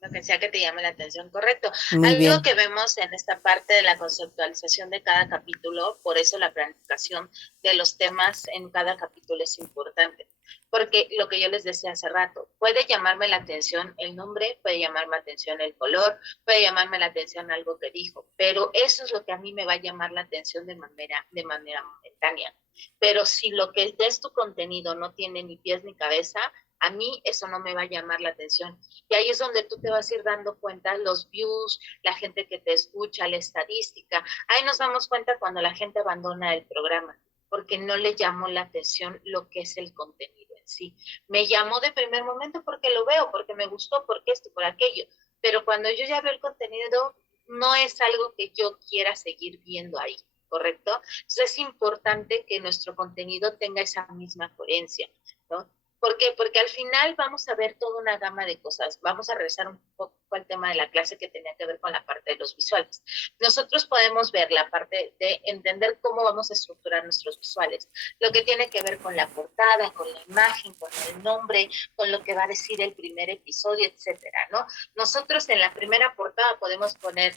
Lo que sea que te llame la atención, correcto. Muy Algo bien. que vemos en esta parte de la conceptualización de cada capítulo, por eso la planificación de los temas en cada capítulo es importante, porque lo que yo les decía hace rato, puede llamarme la atención el nombre, puede llamarme la atención el color, puede llamarme la atención algo que dijo, pero eso es lo que a mí me va a llamar la atención de manera momentánea. Pero si lo que es tu contenido no tiene ni pies ni cabeza, a mí eso no me va a llamar la atención. Y ahí es donde tú te vas a ir dando cuenta, los views, la gente que te escucha, la estadística. Ahí nos damos cuenta cuando la gente abandona el programa, porque no le llamó la atención lo que es el contenido en sí. Me llamó de primer momento porque lo veo, porque me gustó, porque esto, por aquello. Pero cuando yo ya veo el contenido, no es algo que yo quiera seguir viendo ahí, ¿correcto? Entonces es importante que nuestro contenido tenga esa misma coherencia, ¿no? ¿Por qué? Porque al final vamos a ver toda una gama de cosas. Vamos a regresar un poco al tema de la clase que tenía que ver con la parte de los visuales. Nosotros podemos ver la parte de entender cómo vamos a estructurar nuestros visuales, lo que tiene que ver con la portada, con la imagen, con el nombre, con lo que va a decir el primer episodio, etcétera, ¿no? Nosotros en la primera portada podemos poner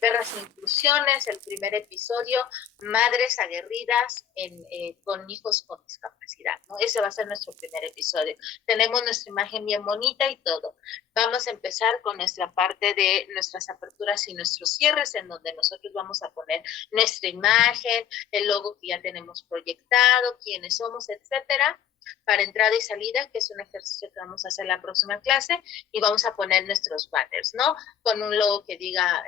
perras e inclusiones, el primer episodio, madres aguerridas con hijos con discapacidad, ¿no? Ese va a ser nuestro primer episodio. Tenemos nuestra imagen bien bonita y todo. Vamos a empezar con nuestra parte de nuestras aperturas y nuestros cierres, en donde nosotros vamos a poner nuestra imagen, el logo que ya tenemos proyectado, quiénes somos, etcétera. para entrada y salida, que es un ejercicio que vamos a hacer la próxima clase, y vamos a poner nuestros banners, ¿no? Con un logo que diga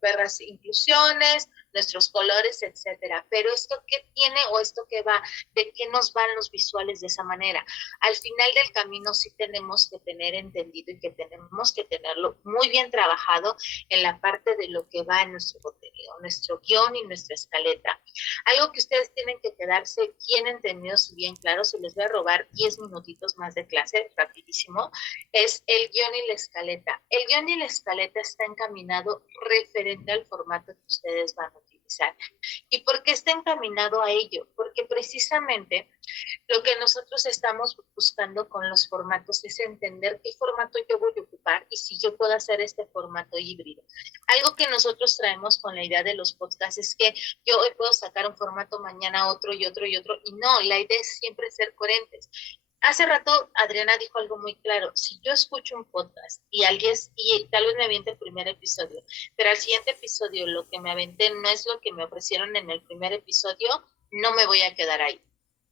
perras inclusiones, nuestros colores, etcétera. Pero esto qué tiene o esto qué va, ¿de qué nos van los visuales de esa manera? Al final del camino sí tenemos que tener entendido y que tenemos que tenerlo muy bien trabajado en la parte de lo que va en nuestro contenido, nuestro guión y nuestra escaleta. Algo que ustedes tienen que quedarse bien entendidos y bien claros, y les voy a robar 10 minutitos más de clase, rapidísimo, es el guión y la escaleta. El guión y la escaleta está encaminado referente al formato que ustedes van a utilizar. ¿Y por qué está encaminado a ello? Porque precisamente lo que nosotros estamos buscando con los formatos es entender qué formato yo voy a ocupar y si yo puedo hacer este formato híbrido. Algo que nosotros traemos con la idea de los podcasts es que yo hoy puedo sacar un formato, mañana otro y otro y otro, y no, la idea es siempre ser coherentes. Hace rato Adriana dijo algo muy claro: si yo escucho un podcast y tal vez me aviente el primer episodio, pero al siguiente episodio lo que me aventé no es lo que me ofrecieron en el primer episodio, no me voy a quedar ahí.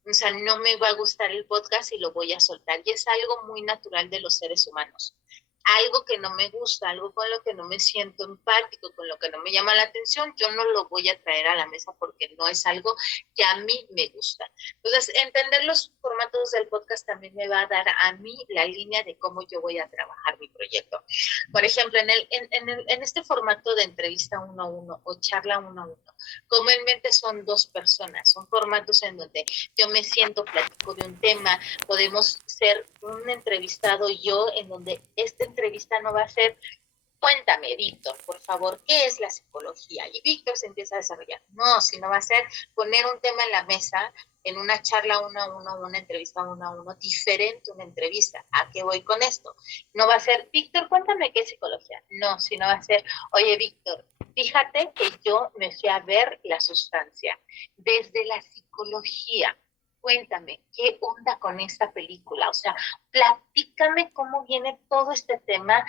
O sea, no me va a gustar el podcast y lo voy a soltar. Y es algo muy natural de los seres humanos. Algo que no me gusta, algo con lo que no me siento empático, con lo que no me llama la atención, yo no lo voy a traer a la mesa porque no es algo que a mí me gusta. Entonces, entender los formatos del podcast también me va a dar a mí la línea de cómo yo voy a trabajar mi proyecto. Por ejemplo, en este formato de entrevista 1 a 1 o charla 1 a 1, comúnmente son 2 personas, son formatos en donde yo me siento, platico de un tema, podemos ser un entrevistado yo, en donde esta entrevista no va a ser: cuéntame, Víctor, por favor, ¿qué es la psicología? Y Víctor se empieza a desarrollar. No, sino va a ser poner un tema en la mesa, en una charla 1 a 1, una entrevista 1 a 1, diferente una entrevista. ¿A qué voy con esto? No va a ser: Víctor, cuéntame qué es psicología. No, sino va a ser: oye, Víctor, fíjate que yo me fui a ver La Sustancia desde la psicología. Cuéntame, ¿qué onda con esta película? O sea, platícame cómo viene todo este tema